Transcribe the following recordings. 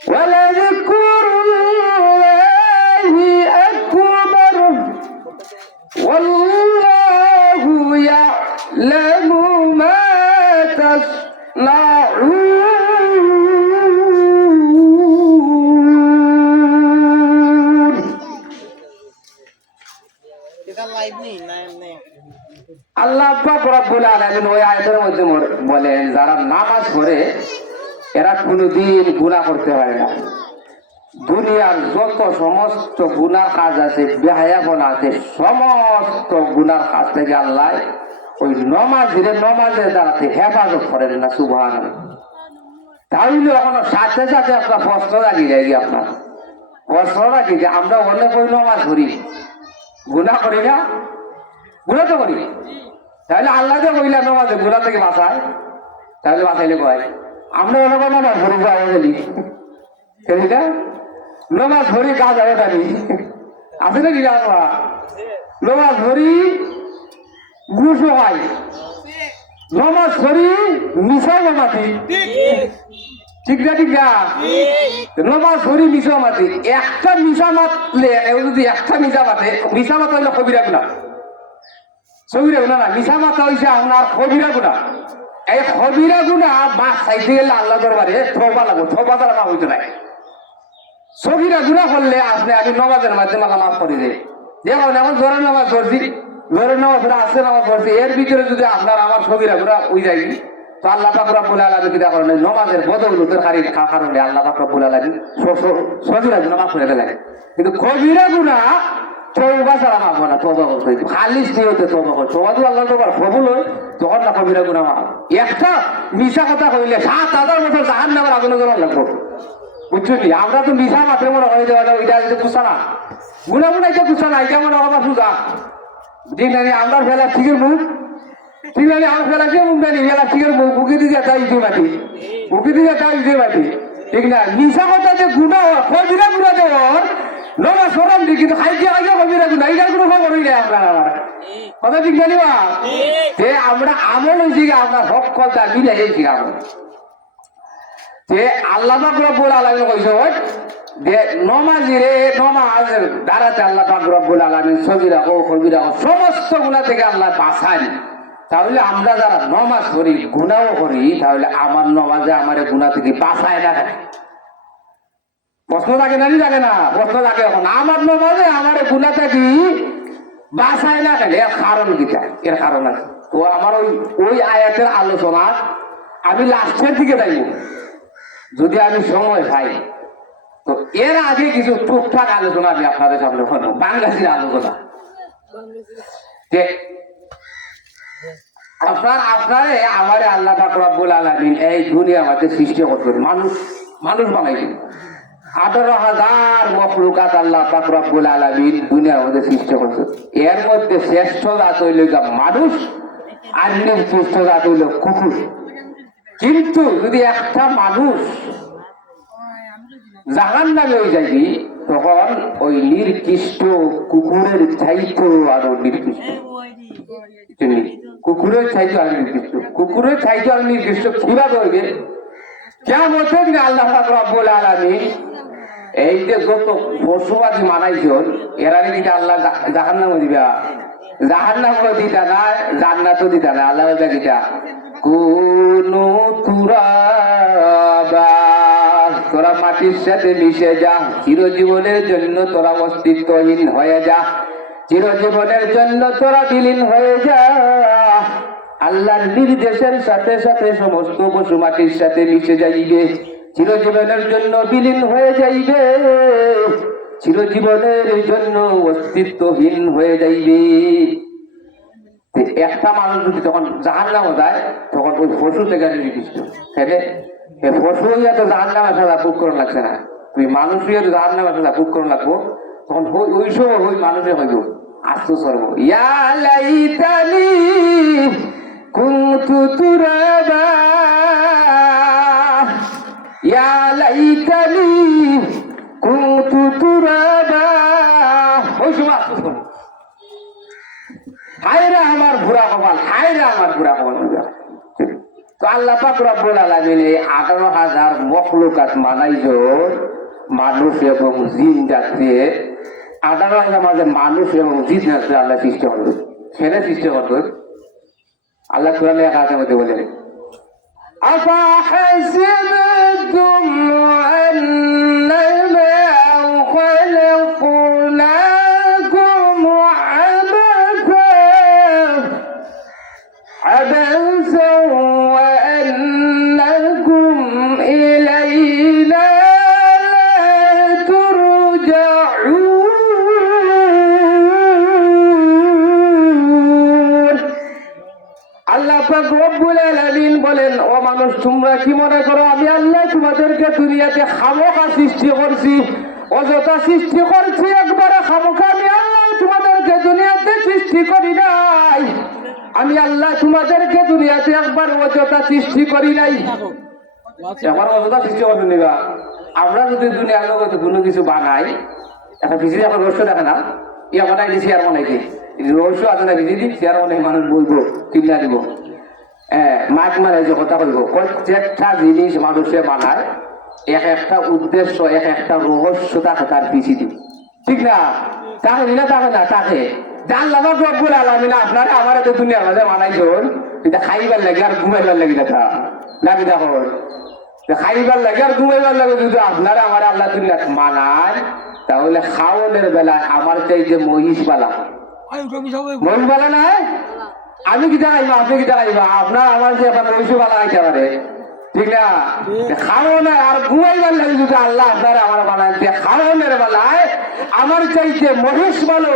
ولذكر الله أكبر والله يعلم ما تصنعون আল্লাহ পাক রব্বুল আলামিন ওই আয়াতের মধ্যে বলেন যারা নামাজ পড়ে এরা কোনোদিন গুনাহ করতে পারে না। দুনিয়ার যত সমস্ত গুনাহ কাজ আছে, বেহায়াপনা আছে, সমস্ত গুনাহ কাজ থেকে আল্লাহ ওই নমাজের দ্বারাতে হেফাজত করেন না। সুবহানাল্লাহ। তাহলে এখন সাথে সাথে আপনার প্রশ্ন রাখি যায় কি আপনার প্রশ্ন রাখি যে আমরা অনেক ওই নমাজ পড়ি, গুনাহ করি না? গুনাহ তো করি। তাহলে আল্লাহ যে কইলা নমাজে গুনাহ থেকে বাঁচায়, তাহলে বাঁচাইলে কয় আমরা অনেক নমাজ পড়ি গেলি সেটা নমাজ পড়ি কাজ হয় জানি আছে নাকি আমরা নমাজ পড়ি ঘুষও হয়, নমাজ পড়ি মিশাও মাতি, ঠিক না? ঠিক না? নমাজ পড়ি মিশাও মাতি। একটা মিশা মাতলে যদি একটা মিশা মাতে, মিশা মাতা হইলে কবিরা গুনাহ, সবিরা গুনাহ না, মিশা মাতা হইছে আপনার কবিরা গুনাহ। এই কবিরা গুনাহ মাছ চাইতে গেলে আল্লাহ দরবারে তওবা লাগবে, তওবা ছাড়া মাফ হইতে নাই। সগীরা গুনাহ করলে আপনি আমি নমাজের মাধ্যমে আল্লাহ মাফ করে দেয়। যেমন এমন জোরের নামাজ পড়ছি, জোরের নামাজ আসছে নামাজ পড়ছি, এর ভিতরে যদি আপনার আমার সগীরা গুনাহ হয়ে যায় তো আল্লাহ পাক রব্বুল আলামিন কি করেন নমাজের বদৌলতের কারণে আল্লাহ পাক রব্বুল আলামিন সগীরা গুনাহ মাফ করে দেয়। কিন্তু কবিরা গুনাহ তওবা ছাড়া মাফ হয় না। তওবা করতে হবে, খালিস নিয়তে তওবা করতে হবে। তওবা তো আল্লাহর দরবারে কবুল হয় তখন না কবিরা গুনাহ মাফ। একটা মিশা কথা কইলে ৭,০০০ বছর জাহান্নামের আগুনে জ্বলা লাগবে, বুঝছো নি? আমরা তো মিশা মাত্রে মনে হয় দেওয়া ওইটা গুছা না, গুনা গুনাইতে গুছা না, এটা মনে হবার সুজা। ঠিক না? আমরা ফেলা ঠিকের মুখ, ঠিক না? আমার ফেলা কে মুখ জানি ফেলা ঠিকের মুখ, বুকে দিয়ে তাই ইটে মাটি, বুকে দিয়ে তাই ইটে মাটি, ঠিক না? মিশা কথা যে গুণা কবিরা গুণা দেওয়ার নমা সরম দি, কিন্তু খাইতে খাইতে কবিরা গুণা এইটার কোনো খবর হইলে আপনার আমার কথা ঠিক জানি বা যে আমরা আমল হয়েছি আপনার হক কথা মিলে গেছি আমল। যে আল্লাহ পাক রব্বুল আলামিন কইছে যে নমাজিরে নমাজের দ্বারাতে আল্লাহ পাক রব্বুল আলামিন সগীরা ও কবিরা ও সমস্ত গুনাহ থেকে আল্লাহ বাঁচান। তাহলে আমরা যারা নমাজ পড়ি গুনাহ করি, তাহলে আমার নমাজে আমার গুনাহ থেকে বাঁচায় না? প্রশ্ন থাকে না? থাকে না? প্রশ্ন থাকে এখন আমার নমাজে আমার গুনাহ থেকে বাঁচায় না কেন? এর কারণ কিটা? এর কারণ আছে। তো আমার ওই আয়াতের আলোচনা আমি লাস্টের দিকে যাইব যদি আমি সময় পাই। তো এর আগে কিছু টুকটাক আলোচনা আমি আপনাদের সামনে করবো, বাংলাদেশের আলোচনা। যে আপনারে আমারে আল্লাহ পাক রব্বুল আলামিন এই দুনিয়ার মধ্যে সৃষ্টি করবেন, মানুষ বানাইছেন। 18,000 মখলুকাত আল্লাহ পাক রব্বুল আলামিন দুনিয়ার মধ্যে সৃষ্টি করছেন। এর মধ্যে শ্রেষ্ঠ জাত হইল মানুষ, আর নিকৃষ্ট জাত হইল কুকুর। কিন্তু যদি একটা মানুষ জাহান্নামে হয়ে যাবি, তখন ওই নির্দিষ্ট কুকুরের চাইতো আরো নির্দিষ্ট, কুকুরের চাইতো আরো নির্দিষ্ট, কুকুরের চাইতো আরো নির্দিষ্ট কিভাবে হইবে? কিয়ামতের দিনে আল্লাহ পাক রব্বুল আলামিন এই যে যত পশুপাখি মানাইছেন এরা দিকে আল্লাহ জাহান্নামে দিবা, জাহান্নামও দিতা না, জান্নাতও দিতা না। আল্লাহ দিতা কুনু তুরাবা, তোরা মাটির সাথে মিশে যা, চিরজীবনের জন্য তোরা অস্তিত্বহীন হয়ে যা, চিরজীবনের জন্য তোরা বিলীন হয়ে যা। আল্লাহর নির্দেশের সাথে সাথে সমস্ত পশু মাটির সাথে মিশে যাইবে, চিরজীবনের জন্য বিলীন হয়ে যাইবে, চিরজীবনের জন্য অস্তিত্বহীন হয়ে যাইবে। একটা মানুষ যদি যখন জাহান্নামে যায় তখন ওই পশু থেকে নির্দিষ্ট পশু হইয়া তো জাহান্নামে সাজা বুক করা লাগছে না, তুই মানুষ হইয়া তো জাহান্নামে সাজা বুক করা লাগবো, তখন ওই সময় ওই মানুষের হইব আস্তু সর্ব ইয়া লাইতানি কুনতু তুরাবা, ইয়া লাইতানি কুনতু তুরাবা, ওই সময় আস্তু সর্ব হায়রা আমার বুড়া কপাল, হায়রা আমার বুড়া কপাল। তো আল্লাহ পাক রব্বুল আলামিন এই 18,000 মখলুকাত মানাইজন মানুষ এবং জিন জাতিয়ে 18,000 মাঝে মানুষ এবং জিন জাতি আল্লাহ সৃষ্টি করবেন। ছেলে সৃষ্টি করবেন আল্লাহ কোরআনে এক আয়াতের মধ্যে বলেন أفحسبتم أنما خلقناكم عبثا وأنكم إلينا لا ترجعون আল্লাহ পাক রব্বুল আলামিন বলেন, ও মানুষ তোমরা কি মনে করো আমি আল্লাহ তোমাদেরকে দুনিয়াতে খামোখা সৃষ্টি করছি? অযথা সৃষ্টি করছি একবারে খামোখা আমি আল্লাহ তোমাদেরকে দুনিয়াতে সৃষ্টি করি নাই। আমি আল্লাহ তোমাদেরকে দুনিয়াতে একবার অযথা সৃষ্টি করি নাই। একবার অযথা সৃষ্টি করতে নিবা। আমরা যদি দুনিয়ার জগতে কোনো কিছু বানাই, একটা বিজলি এখন রহস্য দেখে না, ইয়া বানাই দিছি আর বানাইছি রহস্য আছে না, বিজলি চেয়ার অনেক মানুষ বলবো কিনা দিব। মাছ মানে যে কথা বলবো, প্রত্যেকটা জিনিস মানুষে বানায় এক একটা উদ্দেশ্য, এক একটা রহস্য থাকে তার পিছিয়ে দিব, ঠিক না? তাকে না থাকে না তাকে জানলাম রব্বুল আলামিন আপনারা আমার এত দুনিয়ার মাঝে বানাইছেন এটা খাইবার লাগে আর ঘুমাইবার লাগে দেখা লাগি দেখো খাইবার লাগে আর ঘুমাইবার লাগে। যদি আপনারা আমার আল্লাহ দুনিয়াত মানায় তাহলে খাওয়ানোর বেলায় আমার চাই যে মহিষ বালা মহিষ বালা নাই, আমি কি দেখাইবা আপনি কি দেখাইবা আপনার আমার যে আপনার মহিষ বালা আইতে পারে, ঠিক না? খাওয়ানো আর ঘুমাইবার লাগে যদি আল্লাহ আপনারা আমার বানায় খাওয়ানোর বেলায় আমার চাইতে মহিষ ভালো,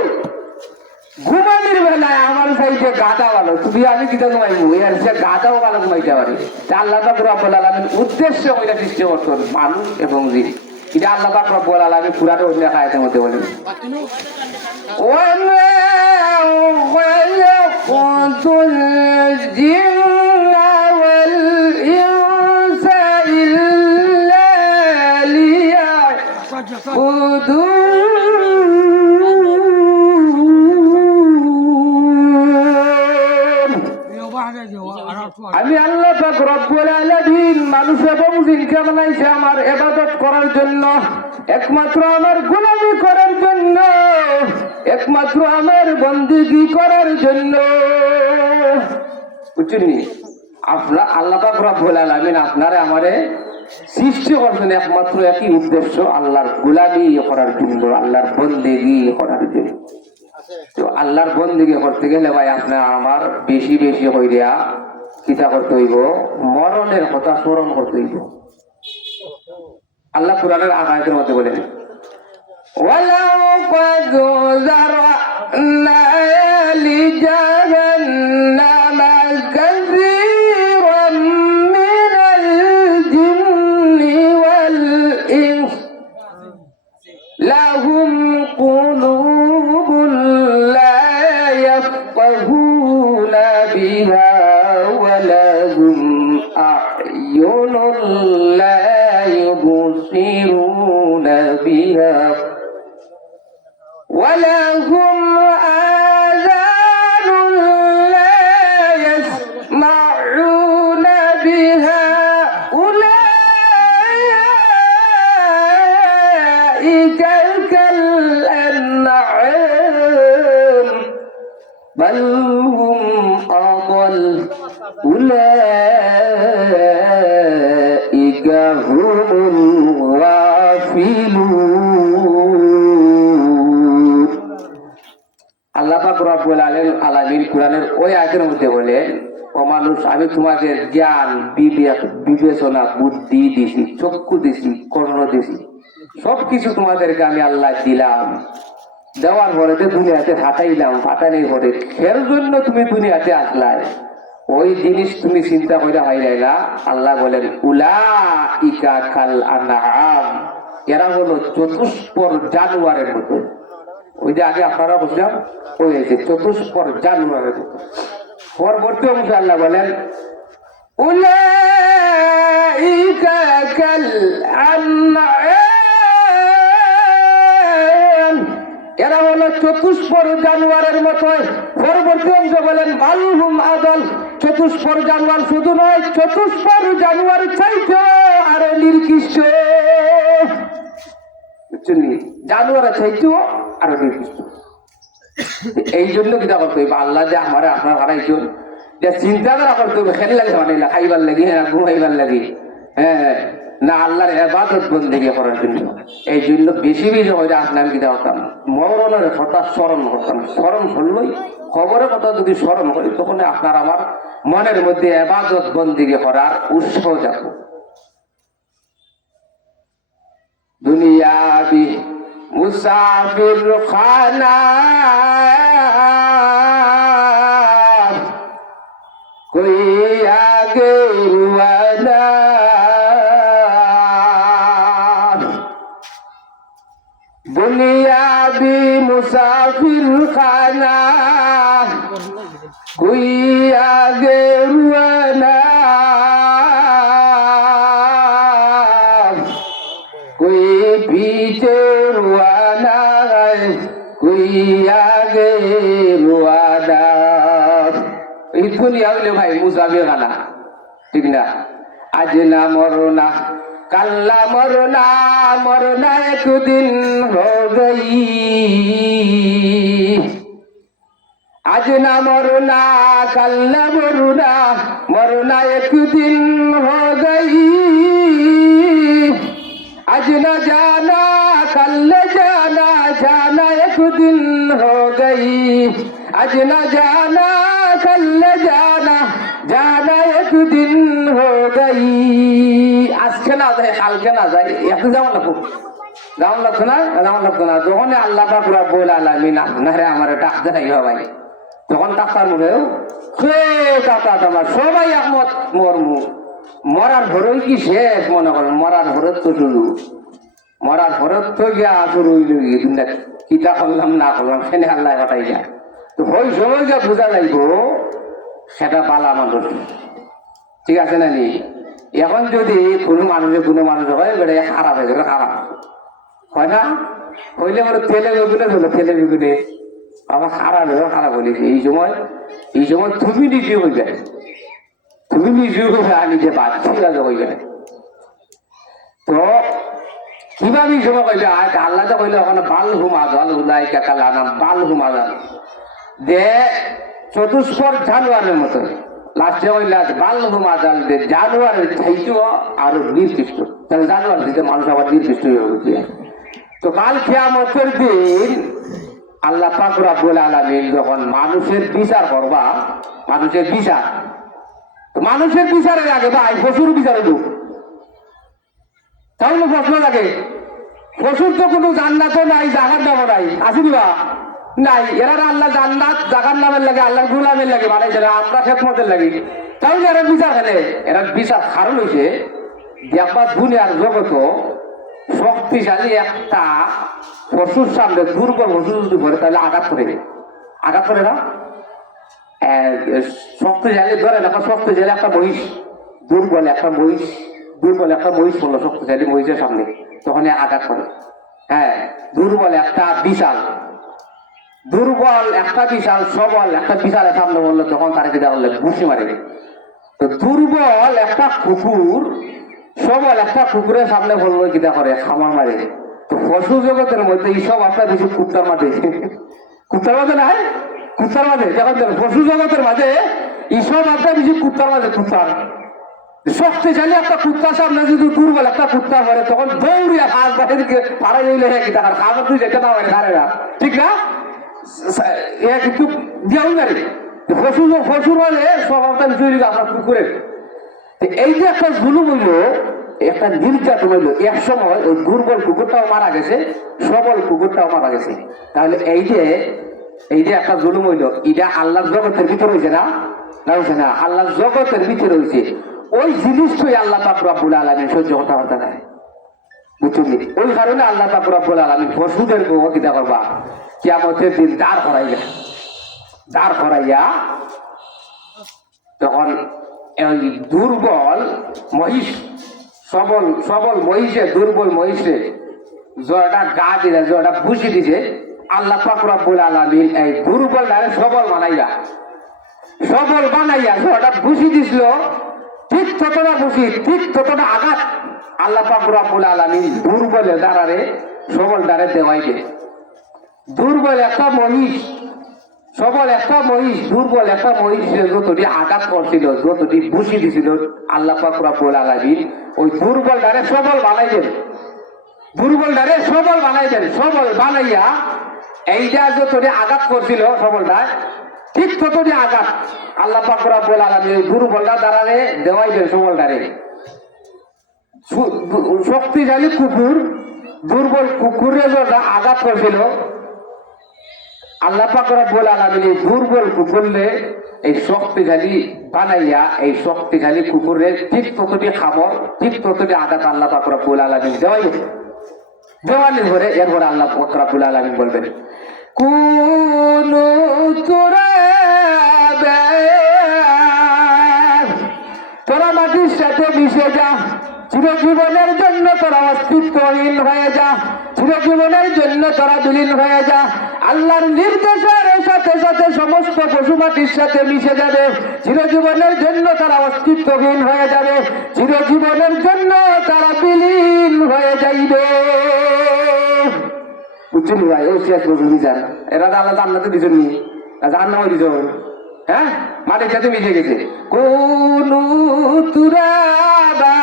ঘুমানির বেলায় আমার চাইতে গাদা ভালো। তুমি আমি কিটা ঘুমাইবো এর সে গাদাও ভালো ঘুমাইতে পারি। আল্লাহ পাক রব্বুল আলামিন উদ্দেশ্য ওইটা সৃষ্টি করতেন মানুষ এবং জিন। এটা আল্লাহ পাক রব্বুল আলামিন পুরানো অন্য আয়াতের মধ্যে বলেন ওয়ামা খালাকাতুল জিন্না ওয়াল ইনসা ইল্লা লিয়াবুদুন। আমি আল্লাহ পাক রব্বুল আলামিন মানুষ এবং জিনকে বানাইছি আমার ইবাদত করার জন্য, একমাত্র আমার গোলামি করার জন্য, একমাত্র আমার বন্দেগী করার জন্য। বুঝছেন? আপনার আল্লাহ পাক রব্বুল আলামিন আপনারা আমারে সৃষ্টি করছেন একমাত্র একই উদ্দেশ্য, আল্লাহর গোলামি করার জন্য, আল্লাহর বন্দেগী করার জন্য। তো আল্লাহর বন্দেগী করতে গেলে ভাই আপনার আমার বেশি বেশি হইয়া কিতা করতে হইব, মরণের কথা স্মরণ করতে হইব। আল্লাহ কুরআনের আয়াতের মধ্যে বলেন ওয়ালাউ ক্বাদ যারানা লিজাহান্নামা কাসীরাম মিনাল জিন্নি ওয়াল ইনস লাহুম কুলুবুন লা ইয়াফকাহুনা বিহা ولهم أعين لا يبصرون بها ولهم آذان لا يسمعون بها أولئك كالأنعام بل هم أضل أولئك هم الغافلون। আল্লাহ পাক রব্বুল আলামিন কুরআনের ওই আয়াতের মধ্যে বলেন, ও মানুষ আমি তোমাদের জ্ঞান বিবেক বিবেচনা বুদ্ধি দিছি, চক্ষু দিছি, কর্ণ দিছি, সবকিছু তোমাদেরকে আমি আল্লাহ দিলাম। দেওয়ার পরে দুনিয়াতে ফাটাইলাম, ফাটানোর পরে এর জন্য তুমি দুনিয়াতে আসলাই, ওই জিনিস তুমি চিন্তা করে হাইলাইলা। আল্লাহ বলেন উলাইকা কাল আনআম, এরা হলো চতুষ্পর জানোয়ারের মতো। ওই যে আগে আপনারা বুঝলাম ওই যে চতুষ্পর জানোয়ারের মতো। পরবর্তী অংশে আল্লাহ বলেন উলাইকা কাল আনআম, এরা হলো চতুষ্পর জানোয়ারের মতো। পরবর্তী অংশ বলেন বাল হুম আদল, চতুষ্পর জানোয়ার শুধু নয়, চতুষ্পর জানোয়ার চাইতে আরো নির্দিষ্ট, জানোয়ার চাইতেও আরো নির্দিষ্ট। এই জন্য কিনা করতে হইব আল্লাহ যে আমার আপনার হারাইছেন, যে চিন্তাধারা করতে হবে খেলে লাগে মানে খাইবার লাগি না ঘুমাইবার লাগি, হ্যাঁ না আল্লাহর ইবাদত বন্দেগী করার জন্য। এই জন্য বেশি বেশি হয়তো আপনার কিনা হতাম মরণের কথা স্মরণ করতাম, স্মরণ করলেই খবরের কথা যদি স্মরণ করি তখন আপনার আমার মনের মধ্যে ইবাদত বন্দেগী করার উৎসাহ যাব। দুনিয়াবি মুসাফির খানা कोई आगे वाला बुनियादी मुसाफिर खाना कोई आगे वाला कोई पीछे रुआना कोई आगे रुआना। এই দুনিয়া হইলে ভাই মুসাফির খানা, ঠিক না? আজ না মরনা কাল্লা মরনা, মরনা একদিন হো গই। আজ না মরনা কাল্লা মরনা, মরনা একদিন হো গই। আজ না জানা কাল্লা জানা, জানা একদিন হো গই। আজ না জানা कल जाना जाना एक दिन हो गई। আজকে না যায় কালকে না যায়, এখন যাওয়া লাগবো, যাওয়া লাগতো না, যাওয়া লাগতো না। যখন আল্লাহ পাক রব্বুল আলামিন আপনারে আমার ডাকতে নাই ভাই, তখন ডাক্তার মুখে সবাই একমত মরমু। মরার ভরই কি শেষ মনে করেন? মরার ভরত তো শুরু, মরার ভরত তো গিয়া শুরু হইল কিতা করলাম না করলাম সেনে আল্লাহ কথাই যা। তো ওই সময় যা বোঝা যাইব সেটা পালা মানুষ, ঠিক আছে না নি? এখন যদি কোনো মানুষ হয় বেড়ে খারাপ হয়ে গেল, খারাপ হয় না? হইলে আমার তেলে বেগুনে হলো, তেলে বেগুনে আমার খারাপ হয়ে খারাপ হইলেছে। এই সময় তুমি নিজে হইবে, তুমি নিজে হইবে আর নিজে বাদ, ঠিক আছে হইবে। তো কিভাবে এই সময় কইবে আল্লাহ তো কইলে ওখানে বাল হুমা জল উলাই কাকালা নাম বাল হুমা জল দে চতুষ্পর জানোয়ারের মতো লাস্টে হইলে বাল হুমা জল দে জানোয়ারের চাইতেও আরো নির্দিষ্ট। তাহলে জানোয়ার দিতে মানুষ আবার নির্দিষ্ট হয়ে গেছে। তো কাল কিয়ামতের দিন আল্লাহ পাক রব্বুল আলামিন যখন মানুষের বিচার করবা, মানুষের বিচার, তো মানুষের বিচারের আগে ভাই পশুর বিচার হইব। তাহলে প্রশ্ন লাগে পশুর তো কোনো জান্নাতও নাই, জাহার নামও নাই, আছে দিবা নাই। এরা আল্লাহ জান্নাত জাহার নামের লাগে, আল্লাহ গুলামের লাগে বানাইছে, আমরা খেদমতের লাগে। তাহলে এরা বিচার খেলে, এরা বিচার কারণ হয়েছে দেখবা দুনিয়ার জগত শক্তিশালী একটা পশুর সামনে দুর্বল পশু যদি করে তাহলে আঘাত করে না? শক্তিশালী ধরে না, শক্তিশালী একটা মহিষ দুর্বল একটা মহিষ বললো শক্তিশালী মহিষের সামনে, তখন আঘাত করে। হ্যাঁ, দুর্বল একটা বিশাল সবল একটা বিশালের সামনে বললো তখন তারা কি বললে ঘুষি মারে। তো দুর্বল একটা কুকুর সবল একটা কুকুরের সামনে বললো কিটা করে খামার মারে। তো পশু জগতের মধ্যে এইসব আপনার বেশি কুত্তার মাঝে নাই, কুত্তার মাঝে যখন পশু জগতের মাঝে এইসব আপনার বেশি কুত্তার মাঝে। কুত্তার শক্তিশালী একটা কুত্তার সামনে যদি দুর্বল একটা কুত্তা করে তখন দৌড়িয়া হাত বাড়ির দিকে পাড়া গেলে হ্যাঁ কি টাকার খাবার তুই যেতে না হয় খারে না, ঠিক না? কিন্তু দিয়াও না রে পশুর মাঝে স্বভাবটা বিষয় আপনার কুকুরের। এই যে একটা জুলুম হইল, একটা নির্যাতন হইল, এক সময় ওই দুর্বল কুকুরটাও মারা গেছে, সবল কুকুরটাও মারা গেছে। তাহলে এই যে একটা জুলুম হইল, এটা আল্লাহর জগতের ভিতরে হয়েছে না? হয়েছে না? আল্লাহর জগতের ভিতরে হয়েছে। ওই জিনিসটাই আল্লাহ পাক রব্বুল আলামিন সহ্য করতে দেয়, বুঝলি? ওই কারণে আল্লাহ পাক রব্বুল আলামিন পশুদেরকে কিতা করবা কিয়ামতের দিন দাঁড় করাইয়া তখন দুর্বল মহিষ সবল মহিষে দুর্বল মহিষে জয়টা গা দিলে জয়টা ভুষি দিছে, আল্লাহ পাক রব্বুল আলামিন এই দুর্বল সবল বানাইবা। সবল বানাইয়া হঠাৎ ঘুষি দিছিল, ঠিক ততটা ঘুষি, ঠিক ততটা আঘাত আল্লাহ পাক রব্বুল আলামিন দুর্বলে দ্বারারে সবল দ্বারে দেওয়াইবে। দুর্বল একটা মহিষ, সবল একটা মহিষ, দুর্বল একটা মহিষ যতটি আঘাত করছিল, যতটি ঘুষি দিছিল, আল্লাহ পাক রব্বুল আলামিন ওই দুর্বল দ্বারে সবল বানাইবেন। দুর্বল দ্বারে সবল বানাইবেন। সবল বানাইয়া এইটা যতটি আঘাত করছিল সবলটা, ঠিক ততটি আঘাত আল্লাহ পাক রব্বুল আলামিন দুর্বলটা দ্বারারে দেওয়াইবেন সবলটারে। শক্তিশালী কুকুর দুর্বল কুকুরে যতটা আঘাত করছিল, আল্লাহ পাক রব্বুল আলামিন এই দুর্বল কুকুরলে এই শক্তিশালী বানাইয়া এই শক্তিশালী কুকুরের ঠিক ততটি খাবার, ঠিক ততটি আঘাত আল্লাহ পাক রব্বুল আলামিন দেওয়াইবেন। দেওয়ালি ধরে এরপরে আল্লাহ পাক রব্বুল আলামিন বলবেন, কুনু তুরাবা, তোরা মাটির সাথে মিশে যা, চিরজীবনের জন্য তোরা অস্তিত্বহীন হয়ে যা, চিরজীবনের জন্য তোরা বিলীন হয়ে যা। আল্লাহর নির্দেশের সাথে সাথে সমস্ত পশু মাটির সাথে মিশে যাবে, চিরজীবনের জন্য তারা অস্তিত্বহীন হয়ে যাবে, চিরজীবনের জন্য তারা বিলীন হয়ে যাইবে। বুঝছেন ভাই? ও শেষ বছর বিচার এরা আল্লাহ জান্নাতে দিছেন নি, জাহান্নামে দিছেন। হ্যাঁ, মাটির সাথে মিশে গেছে। কুনু তুরাবা,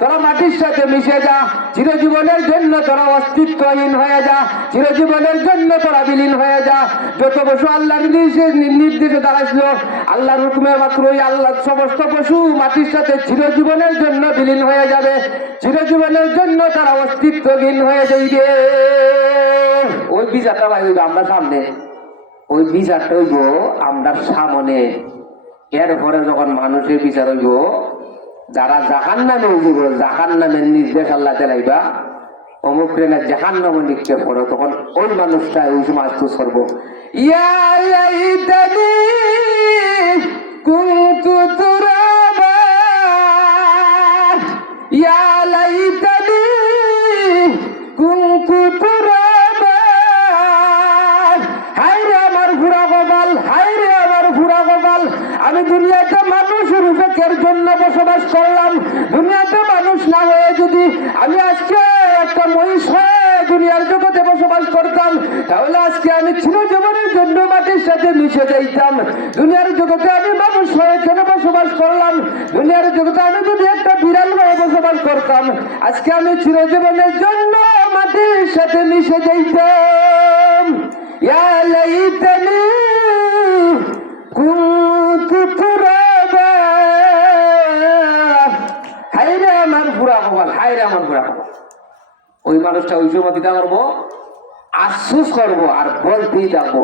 তোরা মাটির সাথে মিশে যা, চিরজীবনের জন্য তোরা অস্তিত্বহীন হয়ে যা, চিরজীবনের জন্য তোরা বিলীন হয়ে যা। যত পশু আল্লাহর নির্দেশে দাঁড়াইছিল, আল্লাহর হুকুমে মাত্রই আল্লাহ সমস্ত পশু মাটির সাথে চিরজীবনের জন্য বিলীন হয়ে যাবে, চিরজীবনের জন্য তারা অস্তিত্বহীন হয়ে যাইবে। ওই বিচারটা ভাই হইব আমরা সামনে, ওই বিচারটা হইব আমরা সামনে। এরপরে যখন মানুষের বিচার হইব, যারা জাহান্নামে উঠব, জাহান্নামের নির্দেশ আল্লাহ চালাইবা, অমুক ট্রেনের জাহান্নামে নিক্ষেপ করো, তখন ওই মানুষটা ওই সময় আফসোস করবো, ইয়া লাইতানি কুনতু তুরাবা, ইয়া লাইতানি কুনতু তুরাবা, হায়রে আমার ঘোড়া কপাল, হায়রে আমার ঘোড়া কপাল, আমি দুনিয়াতে মানুষ রূপের জন্য বসবাস করলাম, দুনিয়াতে মানুষ না হয়ে যদি আমি আজকে একটা মহিষ হয়ে দুনিয়ার জগতে বসবাস করতাম, তাহলে আজকে আমি চিরজীবনের জন্য মাটির সাথে মিশে যাইতাম। দুনিয়ার জগতে আমি মানুষ হয়ে কেন বসবাস করলাম? দুনিয়ার জগতে আমি যদি একটা বিড়াল হয়ে বসবাস করতাম, আজকে আমি চিরজীবনের জন্য মাটির সাথে মিশে যাইতাম। ইয়া লাইতানি কুনতু তুরাবা, হায়রে আমার বুড়া কপাল, হায়রে আমার বুড়া কপাল। ওই মানুষটা ওই সময় কিটা করবো? আফসোস করবো আর বলতেই থাকবো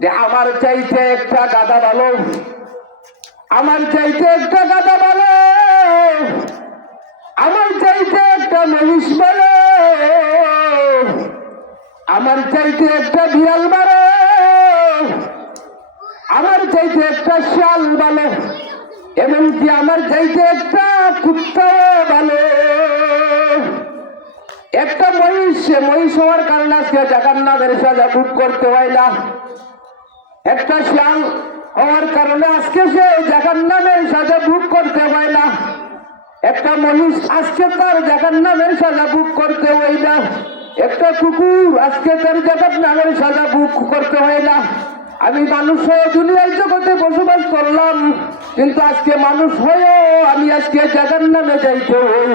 যে আমার চাইতে একটা গাধা ভালো, আমার চাইতে একটা গাধা ভালো, আমার চাইতে একটা মহিষ ভালো, আমার চাইতে একটা বিড়াল ভালো, আমার চাইতে একটা শাল ভালো, এমনকি আমার চাইতে একটা কুত্তা ভালো। একটা মহিষ হওয়ার কারণে আজকে জাহান্নামের সাজা ভোগ করতে হয় না, একটা শিয়াল হওয়ার কারণে আজকে সে জাহান্নামের সাজা ভোগ করতে হয় না, একটা মহিষ আজকে তার জাহান্নামের সাজা ভোগ করতে হয় না, একটা কুকুর আজকে তার জাহান্নামের সাজা ভোগ করতে হয় না। আমি মানুষ হয়ে দুনিয়ার জগতে বসবাস করলাম, কিন্তু আজকে মানুষ হয়েও আমি আজকে জাহান্নামে যাইতে হই,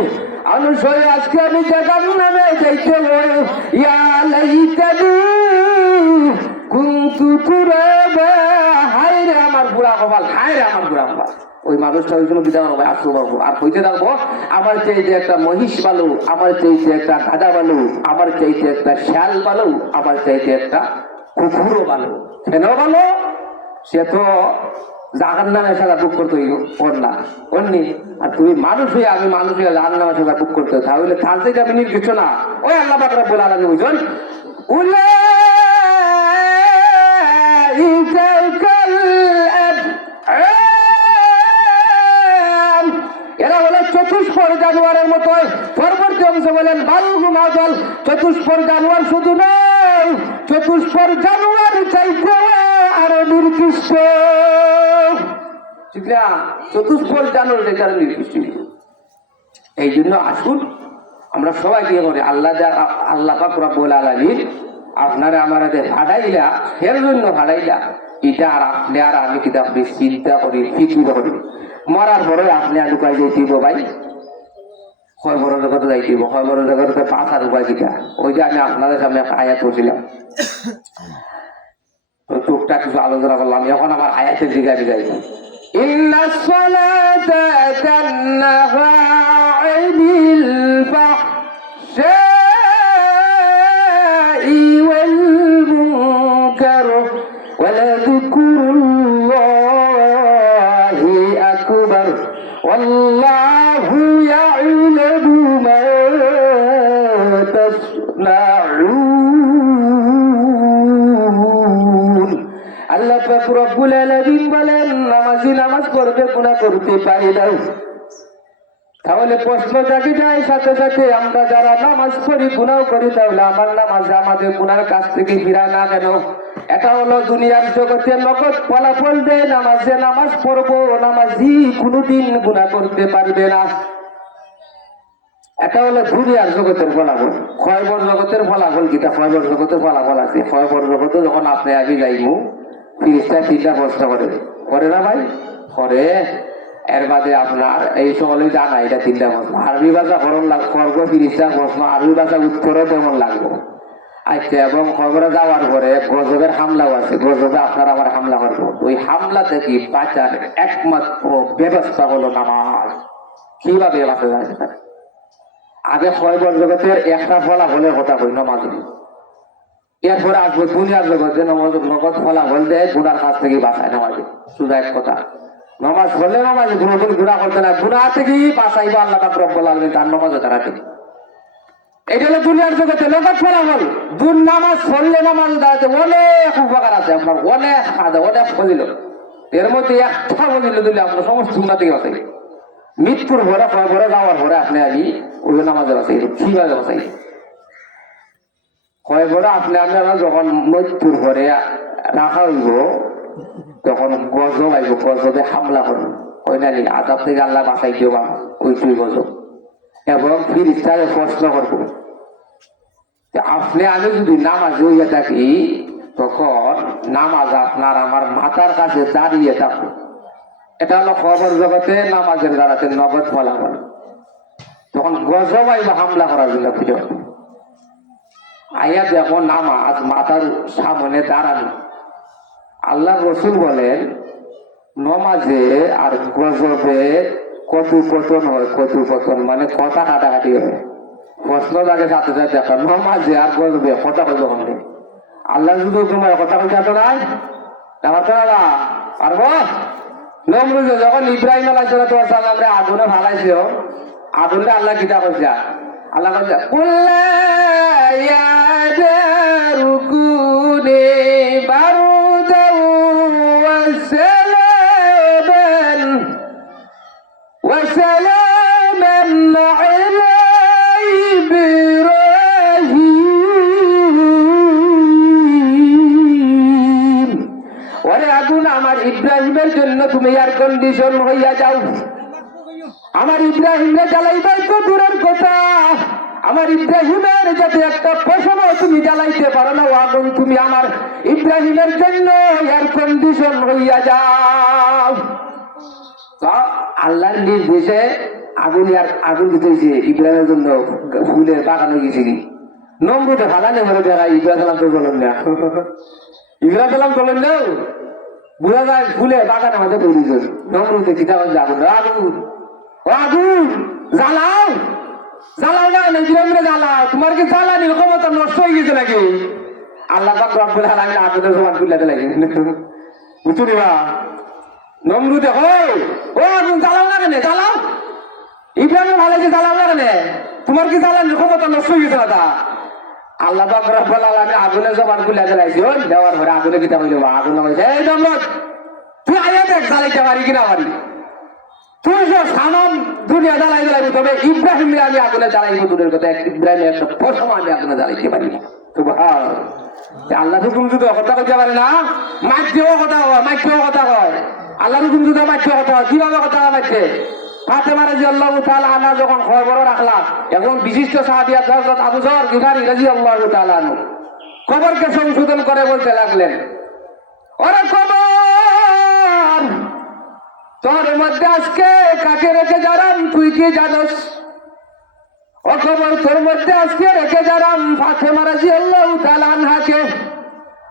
মানুষ হয়ে আজকে আমি জাহান্নামে যাইতে হই। ইয়া লাইতানি কুনতু তুরাবা, হায়রে আমার বুড়া কপাল, হায়রে আমার বুড়া কপাল। ওই মানুষটা ওই জন্য বিধান হবে আসতে পারবো আর কইতে থাকবো, আমার চাইতে একটা মহিষ ভালো, আমার চাইতে একটা গাধা ভালো, আমার চাইতে একটা শিয়াল ভালো, আমার চাইতে একটা কুকুরও ভালো। কেন ভালো? সে তো জাহান্নামের সাজা ভোগ করতে না অন্যি, আর তুমি মানুষ হয়ে আমি মানুষ হয়ে জাহান্নামের সাজা ভোগ করতে, তাহলে তার থেকে আমি নির্দিষ্ট না। ওই আল্লাহ পাক রব্বুল আলামিন বুঝুন, এরা হলো চতুষ্পর জানোয়ারের মতো। পরবর্তী অংশে বলেন বালগুমাদল, চতুষ্পর জানোয়ার শুধু নয়, চতুষ্পর জানোয়ার চাইতে আরো নির্দিষ্ট। ঠিক না? চতুষ্পদ জানোর যেটার নির্দিষ্ট। এই জন্য আসুন আমরা সবাই কি করি, আল্লাহ পাক রব্বুল আলামিন আপনারা আমার ভাড়াইলা এর জন্য ভাড়াইলা, এটা আর আপনি আর আমি কিতাব চিন্তা করি ফিকির করি, মরার পরে আপনি আর ঢুকাই যাইব ভাই, হয় বড় জগতে যাইব, হয় বড় জগতে পাঁচার উপায় কিটা, ওই যে আমি আপনাদের সামনে একটা আয়াত করছিলাম, টুকটাক কিছু আলোচনা করলাম, এখন আমার আয়াতের দিকে যাই। ইন্নাস সালাতা তানহা আনিল ফাহশাই ওয়াল মুনকার ওয়া লাযিকরুল্লাহি আকবার ওয়াল্লাহু ইয়া'লামু মা তাসনাউন। আল্লাহ পাক রব্বুল আলামিন বলেন, নামাজি নামাজ পড়বে গুনাহ করতে পারে না। তাহলে প্রশ্ন জাগে যায় সাথে সাথে, আমরা যারা নামাজ পড়ি গুনাহ করি, তাহলে আমার নামাজ আমাদের গুনার কাছ থেকে ফিরায় না কেন? এটা হলো দুনিয়ার জগতে নগদ ফলাফল দেয়, নামাজে নামাজ পড়বো, নামাজি কোনোদিন গুনাহ করতে পারবে না। এটা হলো দুনিয়ার জগতের ফলাফল। ক্ষয়বর জগতের ফলাফল কিটা? ক্ষয়বর জগতের ফলাফল আছে। ক্ষয়বর জগতে যখন আপনি আগে যাইমু, ফিরিস্তা তিনটা প্রশ্ন করে না ভাই? করে। এর বাদে আপনার এই সকলে জানা এটা তিনটা প্রশ্ন। আরবি ভাষা করব, ফিরিস্তার প্রশ্ন আরবি ভাষা উত্তরও তেমন লাগবো। আচ্ছা, এবং খবরে যাওয়ার পরে গজবের হামলাও আছে, গজবে আপনার আবার হামলা করবো। ওই হামলা থেকে বাঁচার একমাত্র ব্যবস্থা হলো নামাজ। কিভাবে বাঁচা যায়? আগে খয়বর জগতের একটা ফলাফলের কথা কই, নামাজ। এরপরে আসবো দুনিয়ার জগতে নগদ ফলাফল দেয়, গুনার কাছ থেকে বাঁচায় নামাজে। শুধু এক কথা, নামাজ পড়লে নামাজে কোনোদিন গুনাহ করতে না, গুনাহ থেকেই বাঁচাইবো আল্লাহ পাক রব্বুল আলামিন তার নামাজে দাঁড়াতে। এটা হলো দুনিয়ার জগতে নগদ ফলাফল। নামাজ পড়লে নামাজ দাঁড়াতে অনেক উপকার আছে, আপনার অনেক ফায়দা, অনেক ফজিলত। এর মধ্যে একটা ফজিলত দিলে আপনার সমস্ত গুনাহ থেকে বাঁচাই। মৃত্যুর পরে খবরে যাওয়ার পরে আপনি আমি ওই নামাজে বাঁচাই। কিভাবে বাঁচাই? খবরে আপনি আপনারা যখন মৃত্যুর পরে রাখা হইব, তখন গজব আইব, গজবে হামলা করবো, ওই নানি আজাব থেকে আল্লাহ বাঁচাই দিও বা ওইটুই গজব। এবং ফিরিস্তাকে প্রশ্ন করবো, আপনি আমি যদি নামাজ হইয়া থাকি, তখন নামাজ আপনার আমার মাথার কাছে দাঁড়িয়ে থাকবো। এটা হলো খবর জগতে নামাজের দ্বারাতে নগদ ফলাফল। তখন গজব আইব হামলা করার জন্য ফিরে আইয়া দেখো নামাজ মাথার সামনে দাঁড়ানো। আল্লাহ রসুল বলেন, নমাজে আর গজবে কত পতন হয়, কত পতন মানে কথা কাটাকাটি হয়। প্রশ্ন লাগে সাথে সাথে দেখা, নমাজে আর গজবে কথা কইব কমে? আল্লাহ যদি তোমার কথা কইতে এত নাই পারবো? নমরুদে যখন ইব্রাহিম আলাইহিস সালাম আগুনে ভালাইছে, আগুনটা আল্লাহ কিতা কইছে? আল্লাহ কইছে, কুল্লা ইয়া দারুকুনি বারুদাও ওয়া সালামান ওয়া সালামান আলা ইব্রাহিম। ওরে আগুন, আমার ইব্রাহিমের জন্য তুমি এয়ার কন্ডিশন হইয়া যাও। আমার ইব্রাহিমকে জ্বালাইবার তো দূরের কথা, আমার ইব্রাহিমের যাতে একটা পশম তুমি জ্বালাইতে পারো না, আগুন তুমি আমার ইব্রাহিমের জন্য এয়ার কন্ডিশন হইয়া যাও। আল্লাহর নির্দেশে আগুন দিতেছে ইব্রাহিমের জন্য। ফুলের বাগান হয়ে গেছে কি নম্বরটা ফালানে মনে দেখা, ইব্রাহিম সালাম তো বলেন না, ইব্রাহিম সালাম বলেন না, বুঝা যায় ফুলের বাগানের মধ্যে প্রয়োজন। নম্বরতে কিতাব আগুন, আগুন আগুন জ্বালাও, জ্বালাও না ইব্রাহিমরে জ্বালাও। তোমার কি জ্বালানির ক্ষমতা নষ্ট হয়ে গেছে নাকি? আল্লাহ পাক রব্বুল আলামিন আগুনের সমান তুলে লাগে, বুঝছো নিবা? নমরুদে ও আগুন জ্বালাও না কেন? জ্বালাও। ইব্রাহিম ভালো যে জ্বালাও না কেন? তোমার কি জ্বালানির ক্ষমতা নষ্ট হয়ে গেছে না? আল্লাহ পাক রব্বুল আলামিন আগুনের জবান খুলে জ্বালাইছে, দেওয়ার পরে আগুনে কিতা হইল? আগুন কইছে, এই নমরুদ তুই আয়া দেখ জ্বালাইতে পারি কিনা পারি। তুই সব সামান দুনিয়া জ্বালাই জ্বালাইবি, তবে ইব্রাহিম আমি আগুনে জ্বালাইবো দূরের কথা, ইব্রাহিম একটা পশম আমি আগুনে জ্বালাইতে পারি না। আল্লাহ হুকুম যদি কথা কইতে পারে না, মাইকেও কথা কয়, মাইকেও কথা কয়। আল্লাহর হুকুম যদি মারছে কথা কিভাবে কথা মারছে ফাতেমা রাদিয়াল্লাহু তাআলা আনহা যখন খবর রাখলা এখন বিশিষ্ট সাহাবিয়া হযরত আবু যর গিফারি রাদিয়াল্লাহু তাআলা আনহু খবরকে সংশোধন করে বলতে লাগলেন ওরে খবর তোর মধ্যে আজকে কাকে রেখে যারাম তুই কি জানোস ও খবর তোর মধ্যে আজকে রেখে যারাম ফাতেমা রাদিয়াল্লাহু তাআলা আনহাকে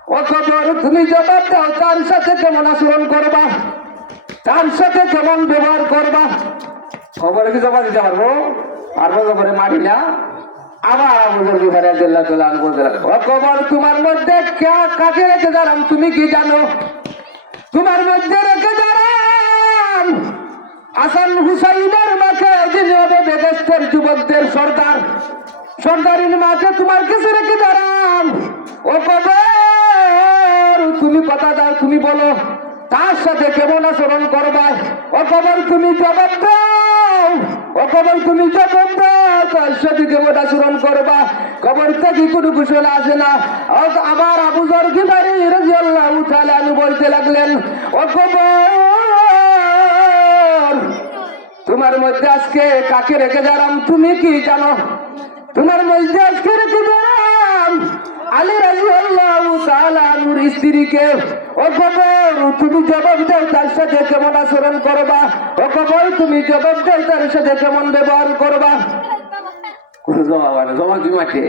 ও খবর তুমি জবাব দাও তার সাথে কেমন আচরণ করবা তার সাথে কেমন ব্যবহার করবা খবরে কি জবাব দিতে পারবো পারবো খবরে মারি না আবার আবু যর গিফারি রাদিয়াল্লাহু তাআলা আনহু বলতে লাগলেন ও খবর তোমার মধ্যে কাকে রেখে যারাম তুমি কি জানো তোমার মধ্যে রেখে যারাম হাসান হুসাইনের মাকে যিনি হবে বেদেশের যুবকদের সর্দার সর্দারিন মাকে তোমার কাছে রেখে দাঁড়ান ও খবর তুমি কথা দাও তুমি বলো তার সাথে কেমন আচরণ করবা ও খবর তুমি জবাব দাও ও খবর তুমি জবাব দাও তার সাথে কেমন আচরণ করবা খবর থেকে কোনো কুশল আসে না আবার আবু যর গিফারি রাদিয়াল্লাহু তাআলা আনহু বলতে লাগলেন ও খবর তোমার মধ্যে আজকে কাকে রেখে যারাম তুমি কি জানো তোমার মধ্যে আজকে রেখে যারাম আলী রাদিয়াল্লাহু তাআলা আনহুর স্ত্রীকে ও খবর তুমি জবাব দাও তার সাথে কেমন আচরণ করবা ও খবর তুমি জবাব দাও তার সাথে কেমন ব্যবহার করবা কোনো জবাব হয় না জবাব তুমি আছে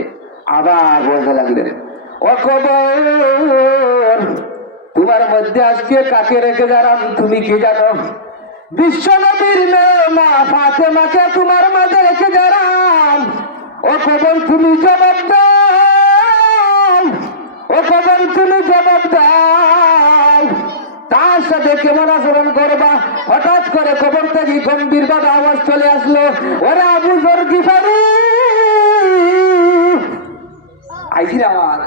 আবার বলতে লাগলেন ও খবর তোমার মধ্যে আজকে কাকে রেখে যারাম তুমি কি জানো বিশ্ব নবীর মেয়ে মা ফাতেমাকে তোমার মাঝে রেখে যারাম ও খবর তুমি জবাব দাও ও খবর তুমি জবাব দাও তার সাথে কেমন আচরণ করবা হঠাৎ করে খবর থেকে গম্ভীর ভাবে আওয়াজ চলে আসলো ওরে আবু যর গিফারি আইছি রে আওয়াজ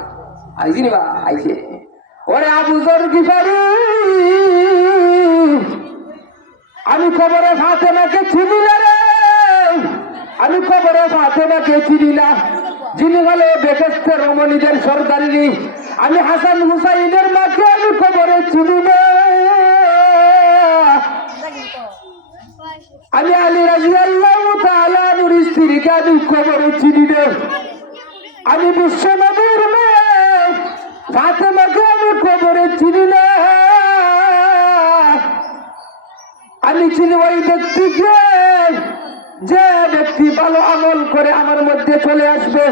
আইছি রে বা আইছে ওরে আবু যর গিফারি আমি খবরে ফাতেমাকে চিনি না রে আমি খবরে ফাতেমাকে চিনি না যিনি হলো বেহেশতের রমণীদের সর্দারিনী আমি হাসান হুসাইনের মাকে আমি খবরে চিনি না আমি আলী রাদিয়াল্লাহু তাআলা আনহুর স্ত্রীকে আমি খবরে চিনি না আমি বিশ্ব নবীর মেয়ে ফাতেমাকে আমি খবরে চিনি না আমি চিনি ওই ব্যক্তিকে যে ব্যক্তি ভালো আমল করে আমার মধ্যে চলে আসবে